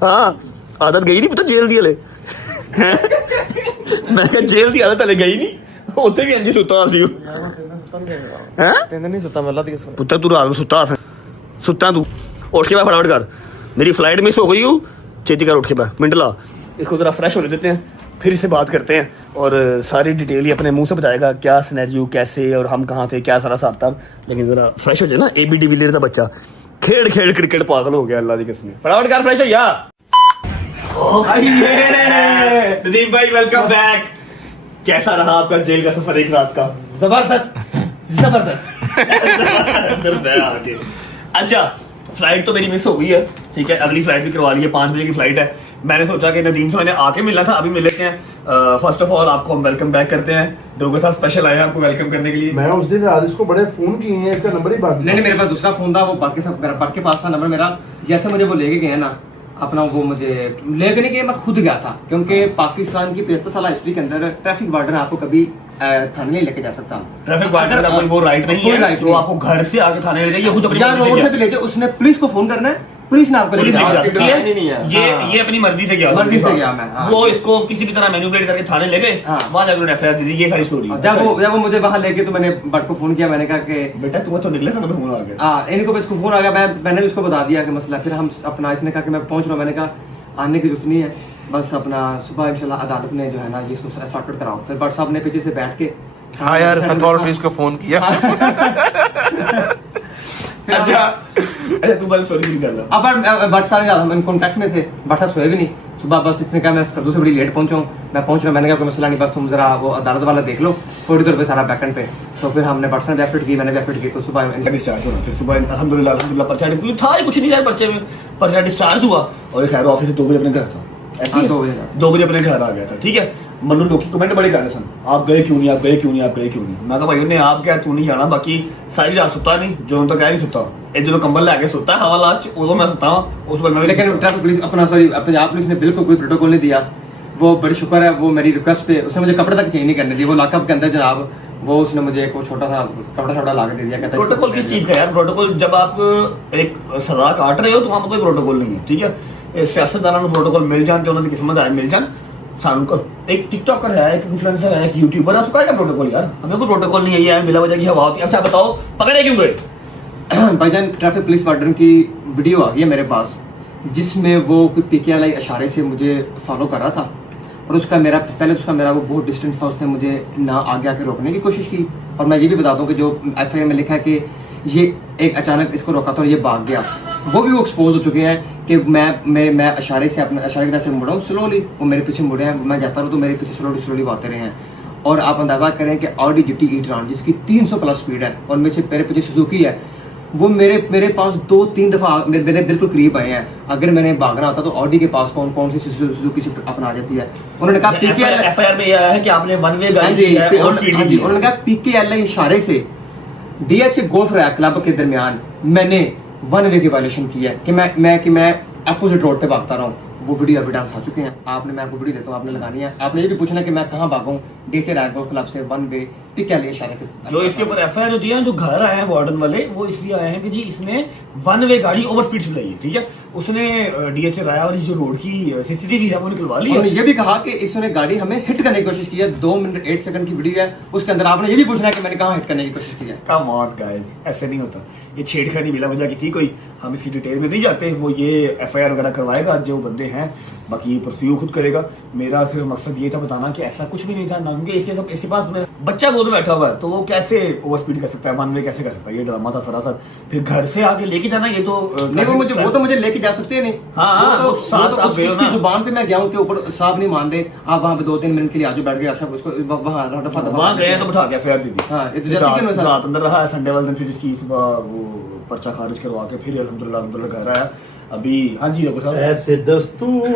हाँ, आदत गई नहीं, पता जेल दी हले। मैं कहा जेल दी आदत हले गई नहीं, उत्थे भी इंज सुता सी। पुत्र तू रात में सुता तू उठ के मैं फटाफट कर, मेरी फ्लाइट मिस हो गई हूँ, छेती कर उठ के मैं मिनट ला, इसको जरा फ्रेश होने देते हैं, फिर इससे बात करते हैं और सारी डिटेल ही अपने मुंह से बताएगा, क्या सिनेरियो कैसे और हम कहाँ थे, क्या सारा हिसाब था। लेकिन जरा फ्रेश हो जाए ना, AB डिविलियर्स का बच्चा खेल खेल क्रिकेट पागल हो गया, अल्लाह की कसम। फटाफट कर फ्रेश हो यार। नदीम भाई वेलकम बैक, कैसा रहा आपका जेल का सफर एक रात का? जबरदस्त। अच्छा, फ्लाइट तो मेरी मिस हो गई है, ठीक है, अगली फ्लाइट भी करवा ली है, 5 बजे की फ्लाइट है। मैंने सोचा कि नदीम से मैंने आके मिलना था, अभी मिल लेते हैं। फर्स्ट ऑफ ऑल आपको हम वेलकम बैक करते हैं, डोगर साहब स्पेशल आए हैं आपको वेलकम करने के लिए। मैं उस दिन रात इसको बड़े फोन किए हैं, इसका नंबर ही बाकी नहीं मेरे पास दूसरा फोन था, वो बाकी सब मेरा बाकी के पास था नंबर मेरा। जैसे मुझे वो लेके गए ना अपना, वो मुझे लेके नहीं गए, मैं खुद गया था, क्योंकि पाकिस्तान की 75 साल हिस्ट्री के अंदर ट्रैफिक वार्डन आपको कभी थाने नहीं लेके जा सकता। ट्रैफिक वार्डन का कोई वो राइट नहीं है तो आपको घर से आके थाने ले जाइए, खुद अपनी रोड से भी ले जाओ, उसने पुलिस को फोन करना है, पुलिस ने आपको ये अपनी मर्जी से गया, मर्जी से गया मैं। वो इसको किसी भी तरह मैनिपुलेट करके थाने ले गए, वहां जाकर FIR दी थी, ये सारी स्टोरी। जब वो मुझे वहां लेके, तो मैंने बट को फोन किया, मैंने कहा कि बेटा तुम्हें तो निकले समय फोन आ गया। हाँ, इनको बस फोन आ गया, मैंने भी उसको बता दिया कि मसला। फिर हम अपना, इसने कहा कि मैं पहुंच रहा हूँ, मैंने कहा आने की जरूरत नहीं है, बस अपना सुबह इंशाल्लाह अदालत में जो है ना ये इसको सॉर्ट आउट कराओ। फिर बट साहब ने पीछे से बैठ के अथॉरिटीज को फोन किया। अच्छा तू बस सॉरी नहीं कर रहा। अब बट साहब हम इन कांटेक्ट में थे, बट साहब सोए भी नहीं सुबह, बस इसने कहा मैं कद्दू से बड़ी लेट पहुंचा हूँ, मैं पहुंच रहा हूँ। मैंने कहा कोई मसला नहीं, बस तुम जरा वो अदालत वाला देख लो, 40 रुपये सारा बैकेंड पे। तो फिर हमने बट साहब एफर्ट की, मैंने एफर्ट की, तो सुबह डिस्चार्ज हुआ, फिर सुबह अल्हम्दुलिल्लाह पर्चा था ही कुछ नहीं यार, पर्चे में पर्चा डिस्चार्ज हुआ और खैर ऑफिस से 2 बजे अपने घर था। 2 बजे अपने घर आ गया था। ठीक है, मनु लोग कमेंट बड़े कर रहे सन, आप गए क्यों नहीं, आप गए क्यों नहीं, आप गए क्यों नहीं। मैं कहा भाई ने आप क्या, तू नहीं जाना, बाकी सारी रात सुता नहीं, जो तो कह नहीं सुता, जो कंबल लेके सुता हवालात उदो मैं सुता उस पर। लेकिन ट्रैफिक पुलिस अपना, सॉरी पंजाब पुलिस ने बिल्कुल कोई प्रोटोकॉल नहीं दिया, वो बड़ी शुक्र है, वो मेरी रिक्वेस्ट पे उसने मुझे कपड़े तक चेंज नहीं करने दिए। वो लॉकअप के अंदर जनाब वो उसने मुझे एक वो छोटा सा कपड़ा ला के दे दिया। कहता है प्रोटोकॉल किस चीज का यार? प्रोटोकॉल जब आप एक सजा काट रहे हो तो वहां पर कोई प्रोटोकॉल नहीं है, ठीक है। सियासतदानों को प्रोटोकॉल मिल जान, उन्होंने किस्मत आए मिल जान। सानू को एक टिकटॉकर है, एक इन्फ्लुएंसर है, एक यूट्यूबर है, उसका क्या प्रोटोकॉल यार? हमें कोई प्रोटोकॉल नहीं है, ये मिला वजह की हवा होती है। अच्छा बताओ पकड़े क्यों गए? भाईजान ट्रैफिक पुलिस वार्डन की वीडियो आ गई है मेरे पास, जिसमें वो कोई पीकेएल इशारे से मुझे फॉलो कर रहा था, और उसका मेरा वो बहुत डिस्टेंस था। उसने मुझे ना आगे आके रोकने की कोशिश की। और मैं ये भी बता दूं कि जो एफआईआर में लिखा है कि ये एक अचानक इसको रोका था और ये भाग गया, वो भी वो एक्सपोज हो चुके हैं कि मैं इशारे की तरह से मुड़ा हूँ स्लोली, वो मेरे पीछे मुड़े हैं, मैं जाता रहूँ तो मेरे पीछे स्लोली वो आते रहे हैं। और आप अंदाजा करें कि ऑडी GT e-tron जिसकी 300 प्लस स्पीड है और मेरे पीछे सुजुकी है, वो मेरे पास 2-3 दफा मेरे बिल्कुल करीब आए हैं। अगर मैंने भागना होता तो ऑडी के पास कौन सी सुजुकी स्विफ्ट अपना जाती है। उन्होंने कहा एफआईआर में यह आया है कि आपने वन वे गाड़ी दी है और स्पीड दी है। उन्होंने कहा पीकेएल इशारे से DH गोल्फ रैक क्लब के दरमियान मैंने वन वे की वायलेशन की है कि मैं अपोजिट रोड पे भागता रहा हूँ। वो वीडियो अभी डांस आ चुके हैं। मैं आपको वीडियो देता हूँ, आपने लगानी है। आपने ये भी पूछना कि मैं कहाँ भागूं, DH रैक गोल्फ क्लब से वन वे पीकेएल इशारे के। जो इसके ऊपर एफआईआर होती है ना, जो घर आए हैं वार्डन वाले, वो इसलिए आए हैं कि जी इसने वन वे गाड़ी ओवर स्पीड चलाई है, ठीक है। उसने DH राया वाली जो रोड की सीसीटीवी है वो निकलवा ली है। उन्होंने ये भी कहा कि इसने गाड़ी हमें हिट करने की कोशिश की है। 2 मिनट 8 सेकंड की वीडियो है, उसके अंदर आपने ये भी पूछना है कि मैंने कहाँ हिट करने की कोशिश की है। कम ऑन गाइस, ऐसे नहीं होता। ये छेड़खानी मिला वजह किसी कोई, हम इसकी डिटेल में नहीं जाते। वो ये एफआईआर वगैरह करवाएगा जो बंदे हैं, बाकी ये परस्यू खुद करेगा। मेरा सिर्फ मकसद ये था बताना कि ऐसा कुछ भी नहीं था ना, क्योंकि इसके पास मेरा बच्चा गोद में बैठा हुआ है, तो वो कैसे ओवर स्पीड कर सकता है, वन वे कैसे कर सकता है? ये ड्रामा था सरासर। फिर घर से आगे लेके जाना, ये तो नहीं, वो तो मुझे लेके जा सकते नहीं। उसकी जुबान पे मैं गया हूँ कि ऊपर साहब नहीं मान रहे, आप वहाँ पे 2-3 मिनट के लिए आजू बैठ गए, अच्छा उसको वहाँ गए तो बिठा के एफआईआर दे दी। रात अंदर रहा है संडे वाले दिन, फिर इसकी सुबह वो पर्चा खारिज करवा के फिर अल्हम्दुलिल्लाह घर आया अभी। हाँ जी रघु साहब, ऐसे दस्तूर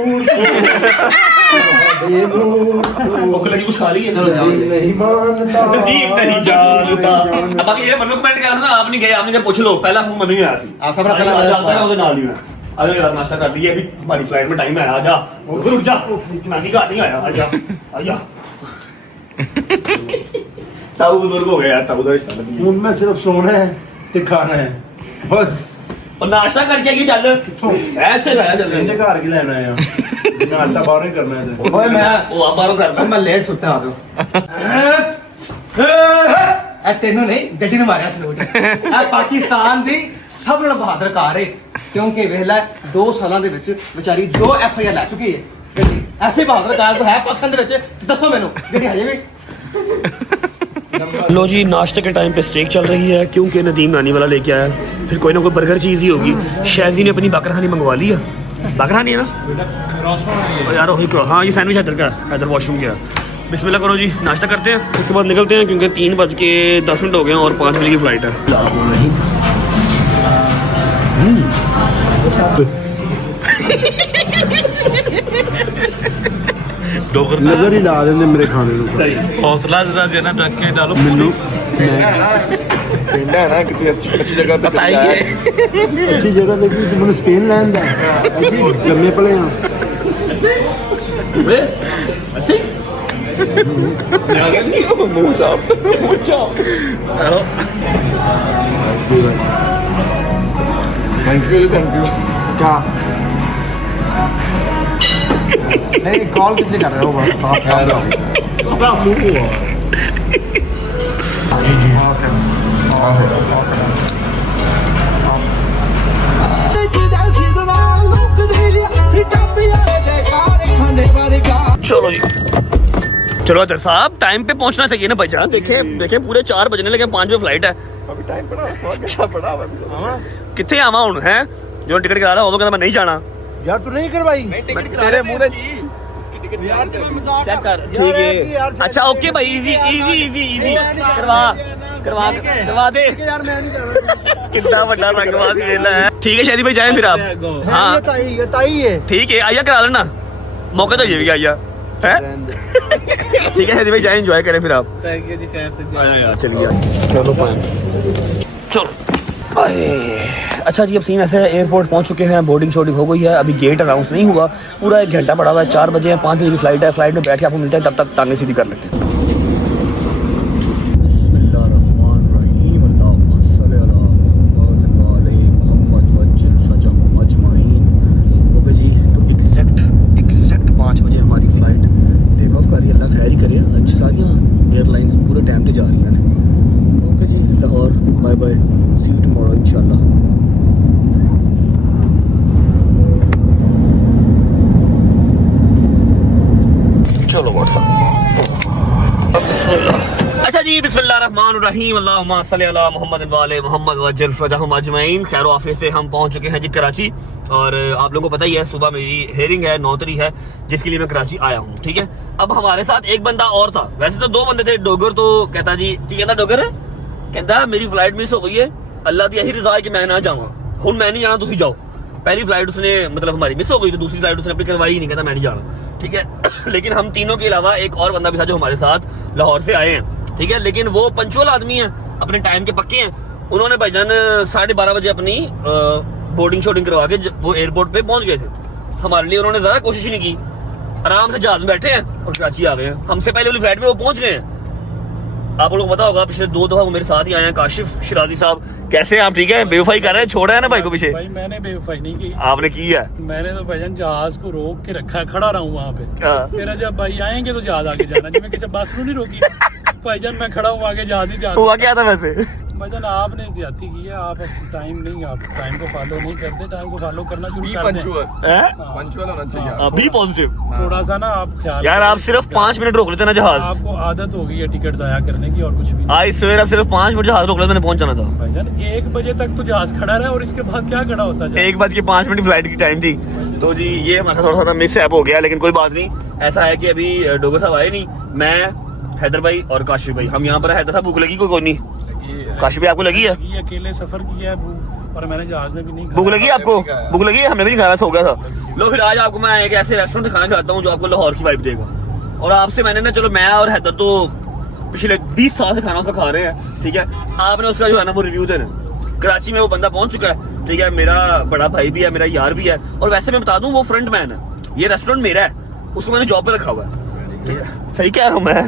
भूख लगी कुछ खा रही है? नहीं मानता नदीम नहीं जानता। अब बाकी ये मनु कमेंट कर रहा था ना, आप नहीं गए, आपने जब पूछ लो, पहला फोन मनु ही आया थी। सबरा पहला आता है उधर नाल ही है। अरे यार नाश्ता कर लिया, अभी हमारी फ्लाइट में टाइम है, आ जा रुक जा, नानी का नहीं आया, आ जा ताऊ बुजुर्ग हो गया यार, ताऊ का रिश्ता नहीं है। उनमें सिर्फ सोना है ते खाना है बस। और नाश्ता करके आइए, चल ऐसे गया चल इनके घर की लेना है नाश्ता बाहर ही करना है। ओए मैं वो आप बाहरों करता मैं लेट सुत्ता आ जाऊं। तेनों नहीं गड्डी ने मारिया सलूट। पाकिस्तान दी सब नाल बहादुर कार है, क्योंकि वेला 2 सालों ਦੇ ਵਿੱਚ ਵਿਚਾਰੀ 2 एफआईआर ਲੈ ਚੁੱਕੀ ਹੈ ਗੱਡੀ। ऐसे बहादुर कार तो है पाकिस्तान ਦੇ ਵਿੱਚ, ਦੱਸੋ ਮੈਨੂੰ ਗੱਡੀ ਹਜੇ ਵੀ। लो जी, नाश्ते के टाइम पे स्टेक चल रही है क्योंकि नदीम नानी वाला लेके आया। फिर कोई ना कोई बर्गर चीज़ ही होगी। शायद ने अपनी बकरहानी मंगवा ली है, बकरहानी है ना यार, वही हाँ ये सैंडविच हैदर का, हैदर वॉशरूम गया। बिस्मिल्लाह करो जी, नाश्ता करते हैं, उसके बाद निकलते हैं क्योंकि 3:10 हो गए हैं और 5 बजे की फ्लाइट है। नजर ही ला देंगे मेरे खाने को। सही हौसला जरा देना रख के डालो। मैनू पिंडा है ना किसी अच्छी जगह पे बताइए। अच्छी जगह देखी तो मैंने स्पेन लैंड है जम्मे पले हैं। थैंक यू क्या नहीं कॉल किस लिए कर रहे हो? चलो जी, चलो अदर साहब, टाइम पे पहुंचना चाहिए ना भाईजान। देखे पूरे 4 बजने लगे, 5 बजे फ्लाइट है। अभी टाइम पड़ा कितने आवा हूं है जो टिकट करा रहा, वो कहता मैं नहीं जाना यार तू नहीं करवाई तेरे मुंह में चेक कर, ठीक है। अच्छा ओके भाई, इजी करवा दे यार मैं नहीं जाना। कितना बड़ा रंगबाज वेला है। ठीक है शादी भाई, जाए फिर आप। हाँ ताई है ठीक है, आइया करा लेना, मौका तो ये भी आइया है। ठीक है शादी भाई, जाए एंजॉय करें फिर आप। थैंक यू जी, खैर से चलिए चलो चलो अच्छा जी, अब सीन ऐसे है, एयरपोर्ट पहुंच चुके हैं, बोर्डिंग शोर्डिंग हो गई है, अभी गेट अनाउंस नहीं हुआ, पूरा 1 घंटा पड़ा हुआ है, 4 बजे है, 5 बजे की फ़्लाइट है, फ़्लाइट में बैठ के आपको मिलते हैं, तब तक टांगे सीधी कर लेते हैं। ओके जी, तो एग्जैक्ट 5 बजे हमारी फ़्लाइट टेक ऑफ कर रही है, अल्लाह खैर ही करे, आज सारियाँ एयरलाइंस पूरे टाइम पे जा रही हैं। ओके जी, Lahore bye bye, see you tomorrow इंशाल्लाह। चलो अच्छा जी, बिस्मिल्लाहिर्रहमानिर्रहीम, अल्लाहुम्मा सल्ली अला मुहम्मद व आले मुहम्मद वज्जल फरजहुम अजमईन। खैर वाफियत से हम पहुंच चुके हैं जी कराची, और आप लोगों को पता ही है सुबह मेरी हेयरिंग है 9 तारीख है, जिसके लिए मैं कराची आया हूँ। ठीक है, अब हमारे साथ एक बंदा और था, वैसे तो 2 बंदे थे। डोगर तो कहता जी की कहता डोगर है, कहता मेरी फ्लाइट मिस हो गई है, अल्लाह की यही रजा है कि मैं ना जाऊँ, हुण मैं नहीं जाना, तुम जाओ। पहली फ्लाइट उसने मतलब हमारी मिस हो गई, तो दूसरी फ्लाइट उसने अपनी करवाई ही नहीं, कहता मैं नहीं जाना। ठीक है लेकिन हम तीनों के अलावा एक और बंदा भी था जो हमारे साथ लाहौर से आए हैं। ठीक है, लेकिन वो पंचुअल आदमी है, अपने टाइम के पक्के हैं। उन्होंने भाईजान 12:30 बजे अपनी बोर्डिंग शोर्डिंग करवा के वो एयरपोर्ट पे पहुंच गए थे। हमारे लिए उन्होंने जरा कोशिश ही नहीं की, आराम से जहाज में बैठे हैं और कराची आ गए हैं। हमसे पहले वाली फ्लाइट में वो पहुंच गए हैं। आप लोगों को पता होगा पिछले 2 दफा वो मेरे साथ ही आए हैं। काशिफ शिराजी साहब, कैसे हैं आप? ठीक है, बेवफाई कर रहे हैं, छोड़ रहे हैं ना भाई को पीछे? भाई मैंने बेवफाई नहीं की, आपने की है? मैंने तो भाईजान जहाज को रोक के रखा है, खड़ा रहा हूँ वहाँ पे। हाँ। फिर जब भाई आएंगे तो जहाज आगे जाना, जी मैं किसी बस को नहीं रोकी भाईजान, मैं खड़ा हूँ आगे, जहाज नहीं हुआ जा। क्या था वैसे? भाईजान आपने ज्यादती की है, आप टाइम को फॉलो नहीं करते, टाइम को फॉलो करना शुरू कर दें। पंचुअल होना चाहिए। अभी पॉजिटिव थोड़ा सा ना आप ख्याल यार, आप सिर्फ 5 मिनट रोक लेते ना जहाज। आपको आदत हो गई है टिकट जाया करने की और कुछ भी नहीं। आज सवेरे सिर्फ 5 मिनट जहाज रोक लेते, मैंने पहुंच जाना था। भाईजान 1 बजे तक तो जहाज खड़ा रहा और इसके बाद क्या खड़ा होता है? 1 बज के 5 मिनट फ्लाइट की टाइम थी। तो जी ये हमारा थोड़ा सा मिस ऐप हो गया, लेकिन कोई बात नहीं। ऐसा है कि अभी डोगर साहब आए नहीं, मैं हैदर भाई और काशिफ भाई हम यहाँ पर। हैदर साहब भूख लगी? कोई नहीं। काशिफ भाई आपको लगी है? अकेले सफर किया है और मैंने जहाज में भी नहीं। भूख लगी आपको? भूख लगी है? हमने भी नहीं खाया, सो गया था। लो फिर आज आपको मैं एक ऐसे रेस्टोरेंट से खाना खिलाता हूँ जो आपको लाहौर की वाइब देगा। और आपसे मैंने ना, चलो मैं और हैदर तो पिछले 20 साल से खाना उसका खा रहे हैं। ठीक है, आपने उसका जो है ना वो रिव्यू देना। कराची में वो बंदा पहुंच चुका है। ठीक है, मेरा बड़ा भाई भी है, मेरा यार भी है। और वैसे मैं बता दूं वो फ्रंट मैन है, ये रेस्टोरेंट मेरा है, उसको मैंने जॉब पे रखा हुआ है। ठीक है, सही कह रहा हूँ मैं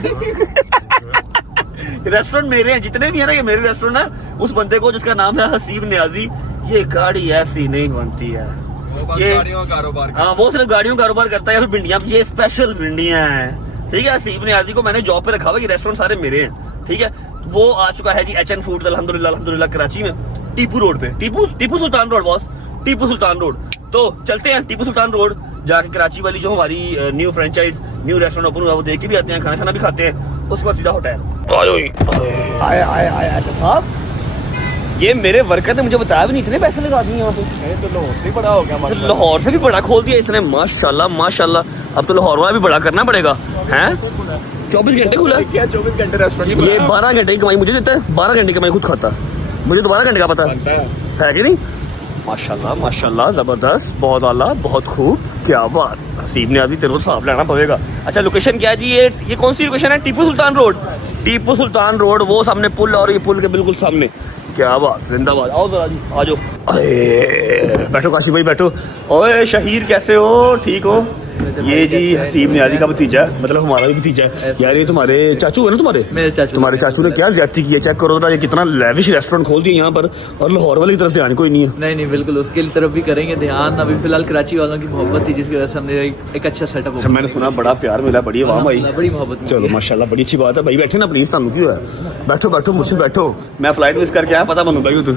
रेस्टोरेंट मेरे हैं, जितने भी है ना ये मेरे रेस्टोरेंट है। उस बंदे को जिसका नाम है हसीब नियाजी, ये गाड़ी ऐसी नहीं बनती है, ये गाड़ियों का कारोबार। हाँ, वो सिर्फ गाड़ियों का कारोबार करता है, या फिर भिंडियां, ये स्पेशल भिंडियां हैं। ठीक है, हसीब नियाजी को मैंने जॉब पे रखा हुआ, ये रेस्टोरेंट सारे मेरे हैं। ठीक है, वो आ चुका है जी HN फूड अल्हम्दुलिल्लाह कराची में, टीपू रोड पे। Tipu Sultan road boss, Tipu Sultan road. तो चलते हैं टीपू सुल्तान रोड, जाके कराची वाली जो हमारी new franchise new restaurant open हुआ वो देख के भी आते हैं, खाना खाना भी खाते हैं, उसके बाद सीधा होटल। आए साहब, ये मेरे वर्कर ने मुझे बताया भी नहीं, इतने पैसे लगा दिए यहाँ पे। तो लाहौर से बड़ा हो गया, लाहौर से भी बड़ा खोल दिया इसने, माशाल्लाह माशाल्लाह। अब तो लाहौर वाला भी बड़ा करना पड़ेगा। हैं 24 घंटे खुला है? 24 घंटे रेस्टोरेंट। ये 12 घंटे की कमाई मुझे देता है, 12 घंटे की कमाई खुद खाता, मुझे तो 12 घंटे का पता है कि नहीं। माशाल्लाह माशाल्लाह, जबरदस्त, बहुत आला, बहुत खूब, क्या बात। हसीब ने आदि तेरे को साफ लेना पड़ेगा। अच्छा लोकेशन क्या है जी? ये कौन सी लोकेशन है? टीपू सुल्तान रोड। टीपू सुल्तान रोड, वो सामने पुल और ये पुल के बिल्कुल सामने। क्या बात, जिंदाबाद। आओ जरा जी, आ जाओ। बैठो काशिफ भाई बैठो। ओए शहीर कैसे हो? ठीक हो? ये जी हसीब नियाजी का भतीजा है, मतलब हमारा भी भतीजा है यार। ये तुम्हारे चाचू है ना? तुम्हारे चाचू ने क्या ज्यादती की है, चेक करो ये कितना लेविश रेस्टोरेंट खोल दिया यहाँ पर, और लाहौर वाली तरफ ध्यान कोई नहीं है। नहीं बिल्कुल, उसके तरफ भी करेंगे ध्यान। अभी फिलहाल कराची वालों की मोहब्बत थी, जिसकी वजह से हमने एक अच्छा सेटअप। मैंने सुना बड़ा प्यार मिला, बड़ी वाह भाई, बड़ी मोहब्बत। चलो माशाल्लाह, बड़ी अच्छी बात है भाई। बैठे ना प्लीज, सानू क्यों है? बैठो बैठो, मुझसे बैठो। मैं फ्लाइट मिस करके आया, पता बनू भाई तुम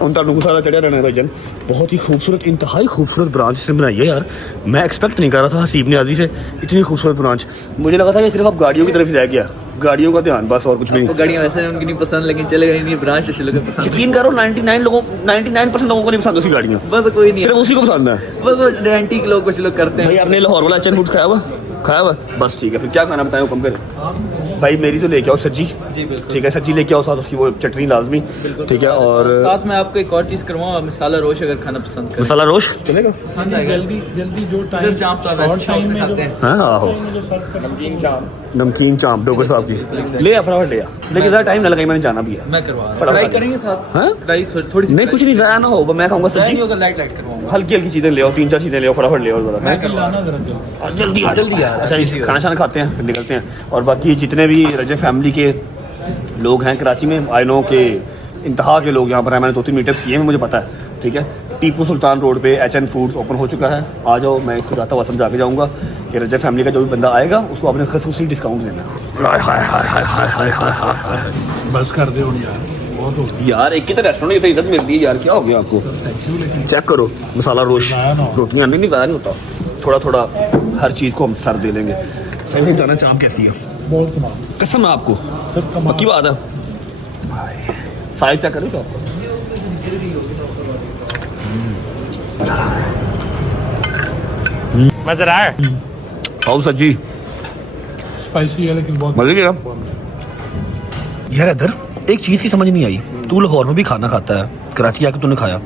हम तुम सारा चढ़िया रहना भाईजान। बहुत ही खूबसूरत, इंतहाई खूबसूरत ब्रांच इसने बनाई है यार। मैं एक्सपेक्ट नहीं कर रहा था हसीब नियाजी से इतनी खूबसूरत ब्रांच। मुझे लगा था कि सिर्फ अब गाड़ियों की तरफ ही रह गया, गाड़ियों का ध्यान बस, और कुछ भी नहीं। गाड़ियां वैसे उनकी नहीं पसंद, लेकिन चले गई नहीं ब्रांच लोगों को पसंद। यकीन करो 99% लोगों को नहीं पसंद उसकी गाड़ियाँ, बस कोई नहीं, सिर्फ उसी को पसंद है। बस वो डेंटिक लोग कुछ लोग करते हैं। भाई आपने लाहौर वाला HN फूड खाया हुआ? बस ठीक है, फिर क्या खाना बताएं, हुक्म करें। भाई मेरी तो लेके आओ सज्जी, जी बिल्कुल। ठीक है सज्जी लेके आओ, साथ उसकी वो चटनी लाजमी, ठीक है। और साथ में आपको एक और चीज़ करवाऊँ, मसाला रोश अगर खाना पसंद करें। मसाला रोश चलेगा? पसंद आएगा। जल्दी जो इधर टाइम चाप तो वैसे शौक से खाते हैं। हाँ आहो, नमकीन चाँप डोगर साहब की ले आ, फटाफट ले आ, लेकिन ज़्यादा टाइम ना लगा, मैंने जाना भी है। मैं करवा फटाफट। फ्राई करेंगे साथ। हाँ? फ्राई थोड़ी सी नहीं कुछ नहीं ज़्यादा ना हो, मैं खाऊंगा फ्राई सब्जी, होगा, लाइट करवाऊंगा। हल्की हल्की चीज़ें ले आओ, 3-4 चीज़ें ले आओ, फटाफट ले आओ जरा। मैं लाना जरा जल्दी। जल्दी आ जल्दी आ। अच्छा ये खाना शाना खाते हैं फिर निकलते हैं। और बाकी जितने भी रजब फैमिली के लोग हैं कराची में, आई नो के इंतहा के लोग यहाँ पर हैं, मैंने 2-3 मीटअप्स किए हैं, मुझे पता है, ठीक है। टीपू सुल्तान रोड पे HN फूड्स ओपन हो चुका है, आ जाओ, मैं इसको जाता हुआ समझा के जाऊँगा कि रजब फैमिली का जो भी बंदा आएगा उसको आपने खसूसी डिस्काउंट देना है। बस कर दे यार, बहुत हो गया यार एक ही तो रेस्टोरेंट की इज्जत मिलती है यार, क्या हो गया आपको? चेक करो मसाला रोश, रोटियाँ नहीं ज़्यादा नहीं होता, थोड़ा थोड़ा हर चीज़ को हम सर दे लेंगे। सही से बताना चाँप कैसी है? बहुत कमाल, कसम है आपको, पक्की बात है। साइज चेक करो चाप, मजा आया? आओ सज्जी, स्पाइसी है लेकिन बहुत मजे किया यार। इधर एक चीज़ की समझ नहीं आई, तू लाहौर में भी खाना खाता है, कराची आके तूने खाया,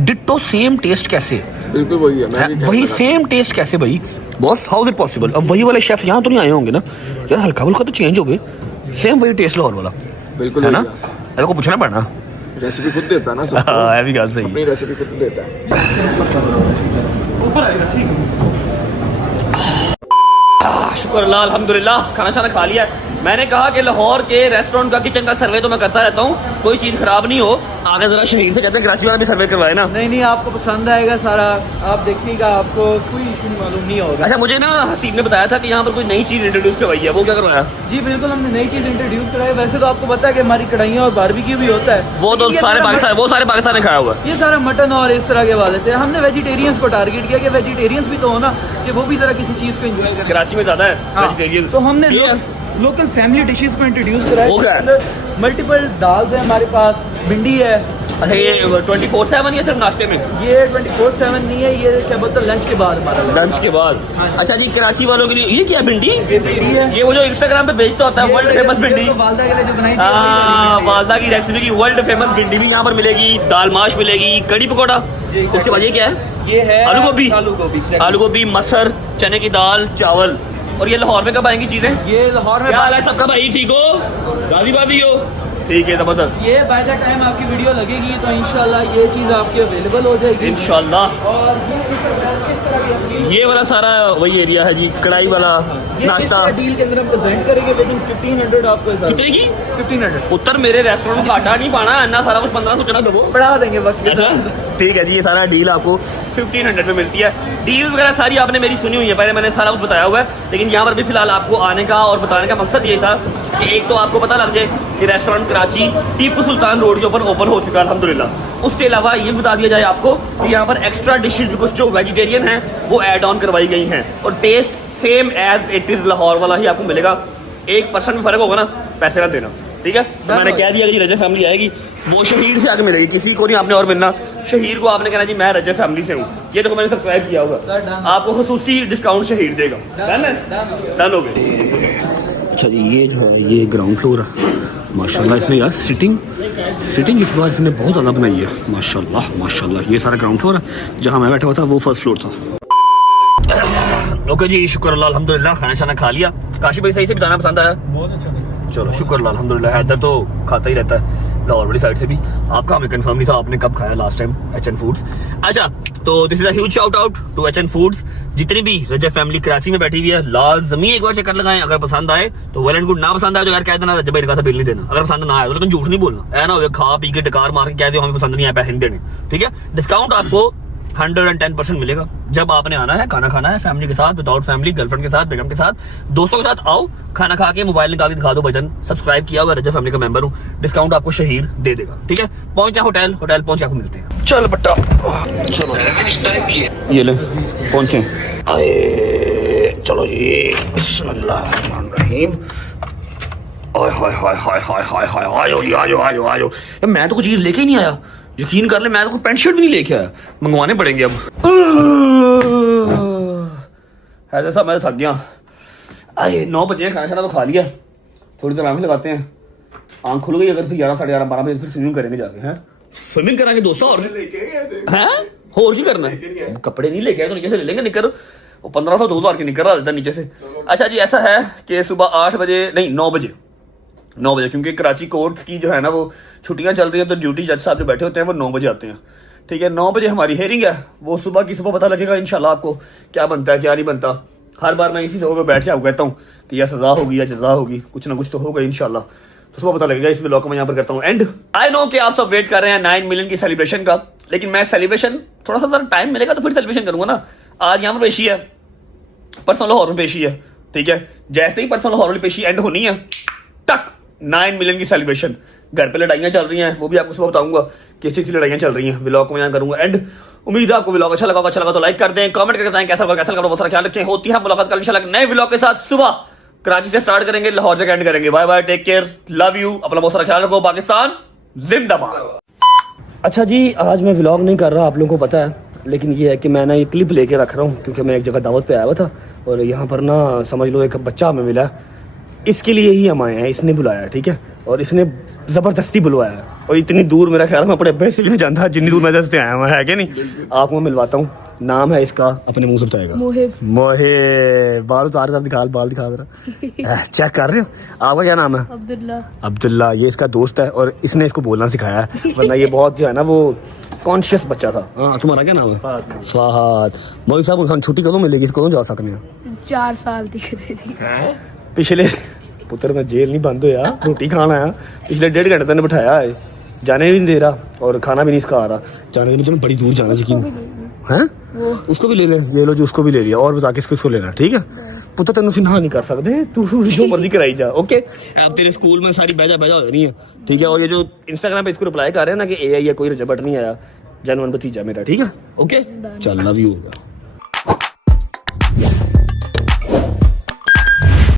डिट्टो सेम टेस्ट कैसे? बिल्कुल वही है, मैं भी वही सेम टेस्ट कैसे भाई? Boss how is it possible? अब वही वाले शेफ यहाँ तो नहीं आए होंगे ना यार, हल्का फुल्का तो चेंज हो गए, सेम वही टेस्ट लाहौर वाला बिल्कुल है ना? अरे को पूछना पड़ना, रेसिपी खुद देता है ना सबको, हाँ ये भी बात सही है। अपनी रेसिपी खुद देता है। शुक्र अल्लाह अल्हम्दुलिल्लाह, खाना शाना खा लिया है। मैंने कहा कि लाहौर के रेस्टोरेंट का किचन का सर्वे तो मैं करता रहता हूँ, कोई चीज़ खराब नहीं हो। आगे जरा शहीर से कहते हैं कराची वाला भी सर्वे करवाए ना। नहीं आपको पसंद आएगा सारा, आप देखिएगा, आपको कोई इशू मालूम नहीं होगा। अच्छा मुझे ना हसीब ने बताया था कि यहाँ पर कोई नई चीज़ इंट्रोड्यूस करवाई है, वो क्या करवाया? जी बिल्कुल, हमने नई चीज़ इंट्रोड्यूस कराई। वैसे तो आपको पता है कि हमारी कढ़ाइयाँ और बारबेक्यू भी होता है, वो तो ये सारे पाकिस्तान, वो सारे पाकिस्तान ने खाया हुआ है। ये सारा मटन और इस तरह के वाले से हमने वेजिटेरियंस को टारगेट किया कि वेजिटेरियंस भी तो हो ना, कि वो भी जरा किसी चीज़ को एंजॉय करें। कराची में ज़्यादा है वेजिटेरियन, तो हमने लोकल फैमिली डिशेस को इंट्रोड्यूस कराया। वो क्या है? मल्टीपल दाल है हमारे पास, भिंडी है। अरे ये 24/7 या सिर्फ नाश्ते में? ये 24/7 नहीं है, ये क्या बोलते हैं लंच के बाद हमारा लंच के बाद। अच्छा जी, कराची वालों के लिए ये क्या भिंडी? ये भिंडी है, ये वो जो इंस्टाग्राम पे बेचता होता है, वर्ल्ड फेमस भिंडी। वालदा के लिए जो बनाई थी, हाँ, वालदा की रेसिपी की वर्ल्ड फेमस भिंडी भी यहाँ पर मिलेगी, दाल माश मिलेगी, कड़ी पकौड़ा। उसके बाद ये क्या है? ये है आलू गोभी, आलू गोभी, मसर, चने की दाल, चावल। और ये लाहौर में कब आएंगी चीजें? ये लाहौर में क्या हाल है सबका भाई? ठीक हो? गाजीबादी हो? ठीक है जबरदस्त। ये बाय द टाइम आपकी वीडियो लगेगी तो इंशाल्लाह ये चीज़ आपकी अवेलेबल हो जाएगी इंशाल्लाह। और ये किस तरह की आपकी ये वाला सारा वही एरिया है जी, कढ़ाई वाला नाश्ता। डील के अंदर हम प्रेजेंट करेंगे, लेकिन 1500 आपको कितने की? 1500 उत्तर मेरे रेस्टोरेंट का आटा नहीं पाना है ना, सारा कुछ 1500 चना दबो बढ़ा देंगे वक्त के ऐसा? साथ। ठीक है जी, ये सारा डील आपको 1500 में मिलती है। डील वगैरह सारी आपने मेरी सुनी हुई है, पहले मैंने सारा कुछ बताया हुआ है, लेकिन यहाँ पर भी फिलहाल आपको आने का और बताने का मकसद ये था कि एक तो आपको पता लग जाए कि रेस्टोरेंट कराची टीपू सुल्तान रोड के ऊपर ओपन हो चुका है अल्हम्दुलिल्लाह। उसके अलावा ये बता दिया जाए आपको कि यहाँ पर एक्स्ट्रा डिशेज भी कुछ जो वेजिटेरियन हैं वो ऐड ऑन करवाई गई हैं, और test same as it is Lahore वाला ही आपको मिलेगा। 1% में फ़र्क होगा ना, पैसे का देना, ठीक है? तो मैंने कह दिया कि रजब फैमिली आएगी वो शहीर से आके मिलेगी, किसी को नहीं आपने और मिलना। शहीर को आपने कहना जी मैं रजब फैमिली से हूँ, ये देखो मैंने सब्सक्राइब किया होगा, आपको खसूसी डिस्काउंट शहीर देगा। डन हो गए। अच्छा जी, ये जो है ये ग्राउंड फ्लोर है, माशाल्लाह इसने यार सिटिंग इस बार इसने बहुत ज़्यादा बनाई है, माशाल्लाह माशाल्लाह। ये सारा ग्राउंड फ्लोर है, जहाँ मैं बैठा हुआ था वो फर्स्ट फ्लोर था। ओके जी, शुक्र अल्लाह अल्हम्दुलिल्लाह, खाना शाना खा लिया। काशी भाई सही से बताना पसंद आया? बहुत अच्छा था। चलो शुक्र अल्लाह अल्हम्दुलिल्लाह। हैदर तो खाता ही रहता है लाहौर वाली साइड से भी। आपका हमें कंफर्म नहीं था आपने कब खाया लास्ट टाइम HN फूड्स। अच्छा, तो this is a huge shout out to HN foods. जितनी भी रजब फैमिली कराची में बैठी हुई है, लाजमी एक बार चक्कर लगाएं। अगर पसंद आए तो वेल एंड गुड, ना पसंद आए तो यार कह देना रजब भाई का बिल नहीं देना। अगर पसंद ना आए तो लेकिन झूठ नहीं बोलना, ऐसा ना हो खा पी के डकार मार के कह दो हमें पसंद नहीं आया पैसे नहीं देने, ठीक है? डिस्काउंट आपको 110% मिलेगा जब आपने आना है, खाना खाना है फैमिली के साथ, विदाउट फैमिली, गर्लफ्रेंड के साथ, बेगम के साथ, दोस्तों के साथ आओ, खाना खा के मोबाइल निकाल के दिखा दो बटन, सब्सक्राइब किया हुआ रजब फैमिली का मेंबर हूँ, डिस्काउंट आपको शहीर दे देगा, ठीक है? पहुंच जाए होटल पहुंच के आपको मिलते हैं। चल बट्टा, चलो ये ले पहुंचे, आए चलो जी, बिस्मिल्लाहिर्रहमानिर्रहीम। हाय हाय हाय हाय हाय हाय हाय, आजो जी आजो आजो आजो। मैं तो कोई चीज लेके ही नहीं आया, यकीन कर ले, मैं तो कोई पैंट शर्ट भी नहीं लेके आया, मंगवाने पड़ेंगे अब। है साहब मैं थक गया, आए 9 बजे खाना शाना तो खा लिया, थोड़ी देर आंखें लगाते हैं, आंख खुल गई अगर फिर 11 साढ़े 11 12 बजे फिर स्विमिंग करेंगे जाके हैं, स्विमिंग करांगे दोस्तों। और और क्या करना है, कपड़े नहीं लेके आए तो नीचे से ले लेंगे निकर, वो 1500 2000 की निकर देता नीचे से। अच्छा जी ऐसा है कि सुबह 8 बजे नहीं 9 बजे क्योंकि कराची कोर्ट्स की जो है ना वो छुट्टियां चल रही हैं, तो ड्यूटी जज साहब जो बैठे होते हैं वो 9 बजे आते हैं, ठीक है। 9 बजे हमारी हेयरिंग है, वो सुबह की सुबह पता लगेगा इंशाल्लाह आपको क्या बनता है क्या नहीं बनता। हर बार मैं इसी जगह पे बैठ के आपको कहता हूँ कि या सजा होगी या जजा होगी, कुछ ना कुछ तो होगा इंशाल्लाह, तो सुबह पता लगेगा। इस व्लॉग को मैं यहाँ पर करता हूँ एंड। आई नो कि आप सब वेट कर रहे हैं 9 मिलियन की सेलिब्रेशन का, लेकिन मैं सेलिब्रेशन थोड़ा सा टाइम मिलेगा तो फिर सेलिब्रेशन करूंगा ना। आज यहाँ पर पेशी है, परसों लाहौर में पेशी है, ठीक है। जैसे ही परसों लाहौर वाली पेशी एंड होनी है, टक 9 मिलियन की सेलिब्रेशन। घर पे लड़ाइयाँ चल रही हैं, वो भी आपको सुबह बताऊंगा किस चीज़ की लड़ाइयाँ चल रही हैं, व्लॉग को मैं यहाँ करूंगा एंड। उम्मीद है आपको व्लॉग अच्छा लगा तो लाइक कर दें, कमेंट करके बताएं कैसा लगा, बहुत सारा ख्याल रखें। होती है मुलाकात कल इंशाल्लाह नए व्लॉग के साथ। सुबह कराची से स्टार्ट करेंगे, लाहौर से एंड करेंगे। Bye bye, take care, love you, अपना बहुत सारा ख्याल रखो, पाकिस्तान जिंदाबाद। अच्छा जी आज मैं व्लॉग नहीं कर रहा, आप लोगों को पता है, लेकिन ये है कि मैं ना ये क्लिप लेके रख रहा हूँ क्योंकि मैं एक जगह दावत पे आया हुआ था और यहाँ पर ना समझ लो एक बच्चा हमें मिला, इसके लिए ही हम आए हैं, इसने बुलाया, ठीक है। और इसने ज़बरदस्ती बुलवाया और इतनी दूर, मेरा ख्याल है मैं अपने अब्बे से नहीं जानता जितनी दूर मैं से आया हुआ है कि नहीं। आपको मैं मिलवाता हूँ, नाम है इसका, अपने मुंह से बताएगा। मोहिब, बाल उतार कर दिखा, बाल दिखा जरा, चेक कर रहे हो। आपका क्या नाम है? अब्दुल्ला। ये इसका दोस्त है और इसने इसको बोलना सिखाया है, वरना ये बहुत जो है ना वो कॉन्शियस बच्चा था। हाँ तुम्हारा क्या नाम है? फहद। मोहिब साहब उनसे छुट्टी कदों मिलेगी, कदों जा सकते हैं? 4 साल दी पिछले पुत्र मैं जेल नहीं बंद होया, रोटी खाना आया, पिछले 1.5 घंटे तक बिठाया है, जाने नहीं दे रहा और खाना भी नहीं इसका आ रहा। जाने मुझे बड़ी दूर जाना यकीन है, उसको भी ले ले, ये लो जो उसको भी ले लिया। और बता किसको लेना, ठीक है पुत्र, तेन ना नहीं कर सकते, तू जो मर्जी कराई जा, ओके। अब तेरे स्कूल में सारी बैजा हो रही है, ठीक है। और ये जो इंस्टाग्राम पे इसको रिप्लाई कर रहे हैं ना कि AI है, कोई रिजल्ट नहीं आया, जनवन भतीजा मेरा, ठीक है, ओके। चल लव यू होगा।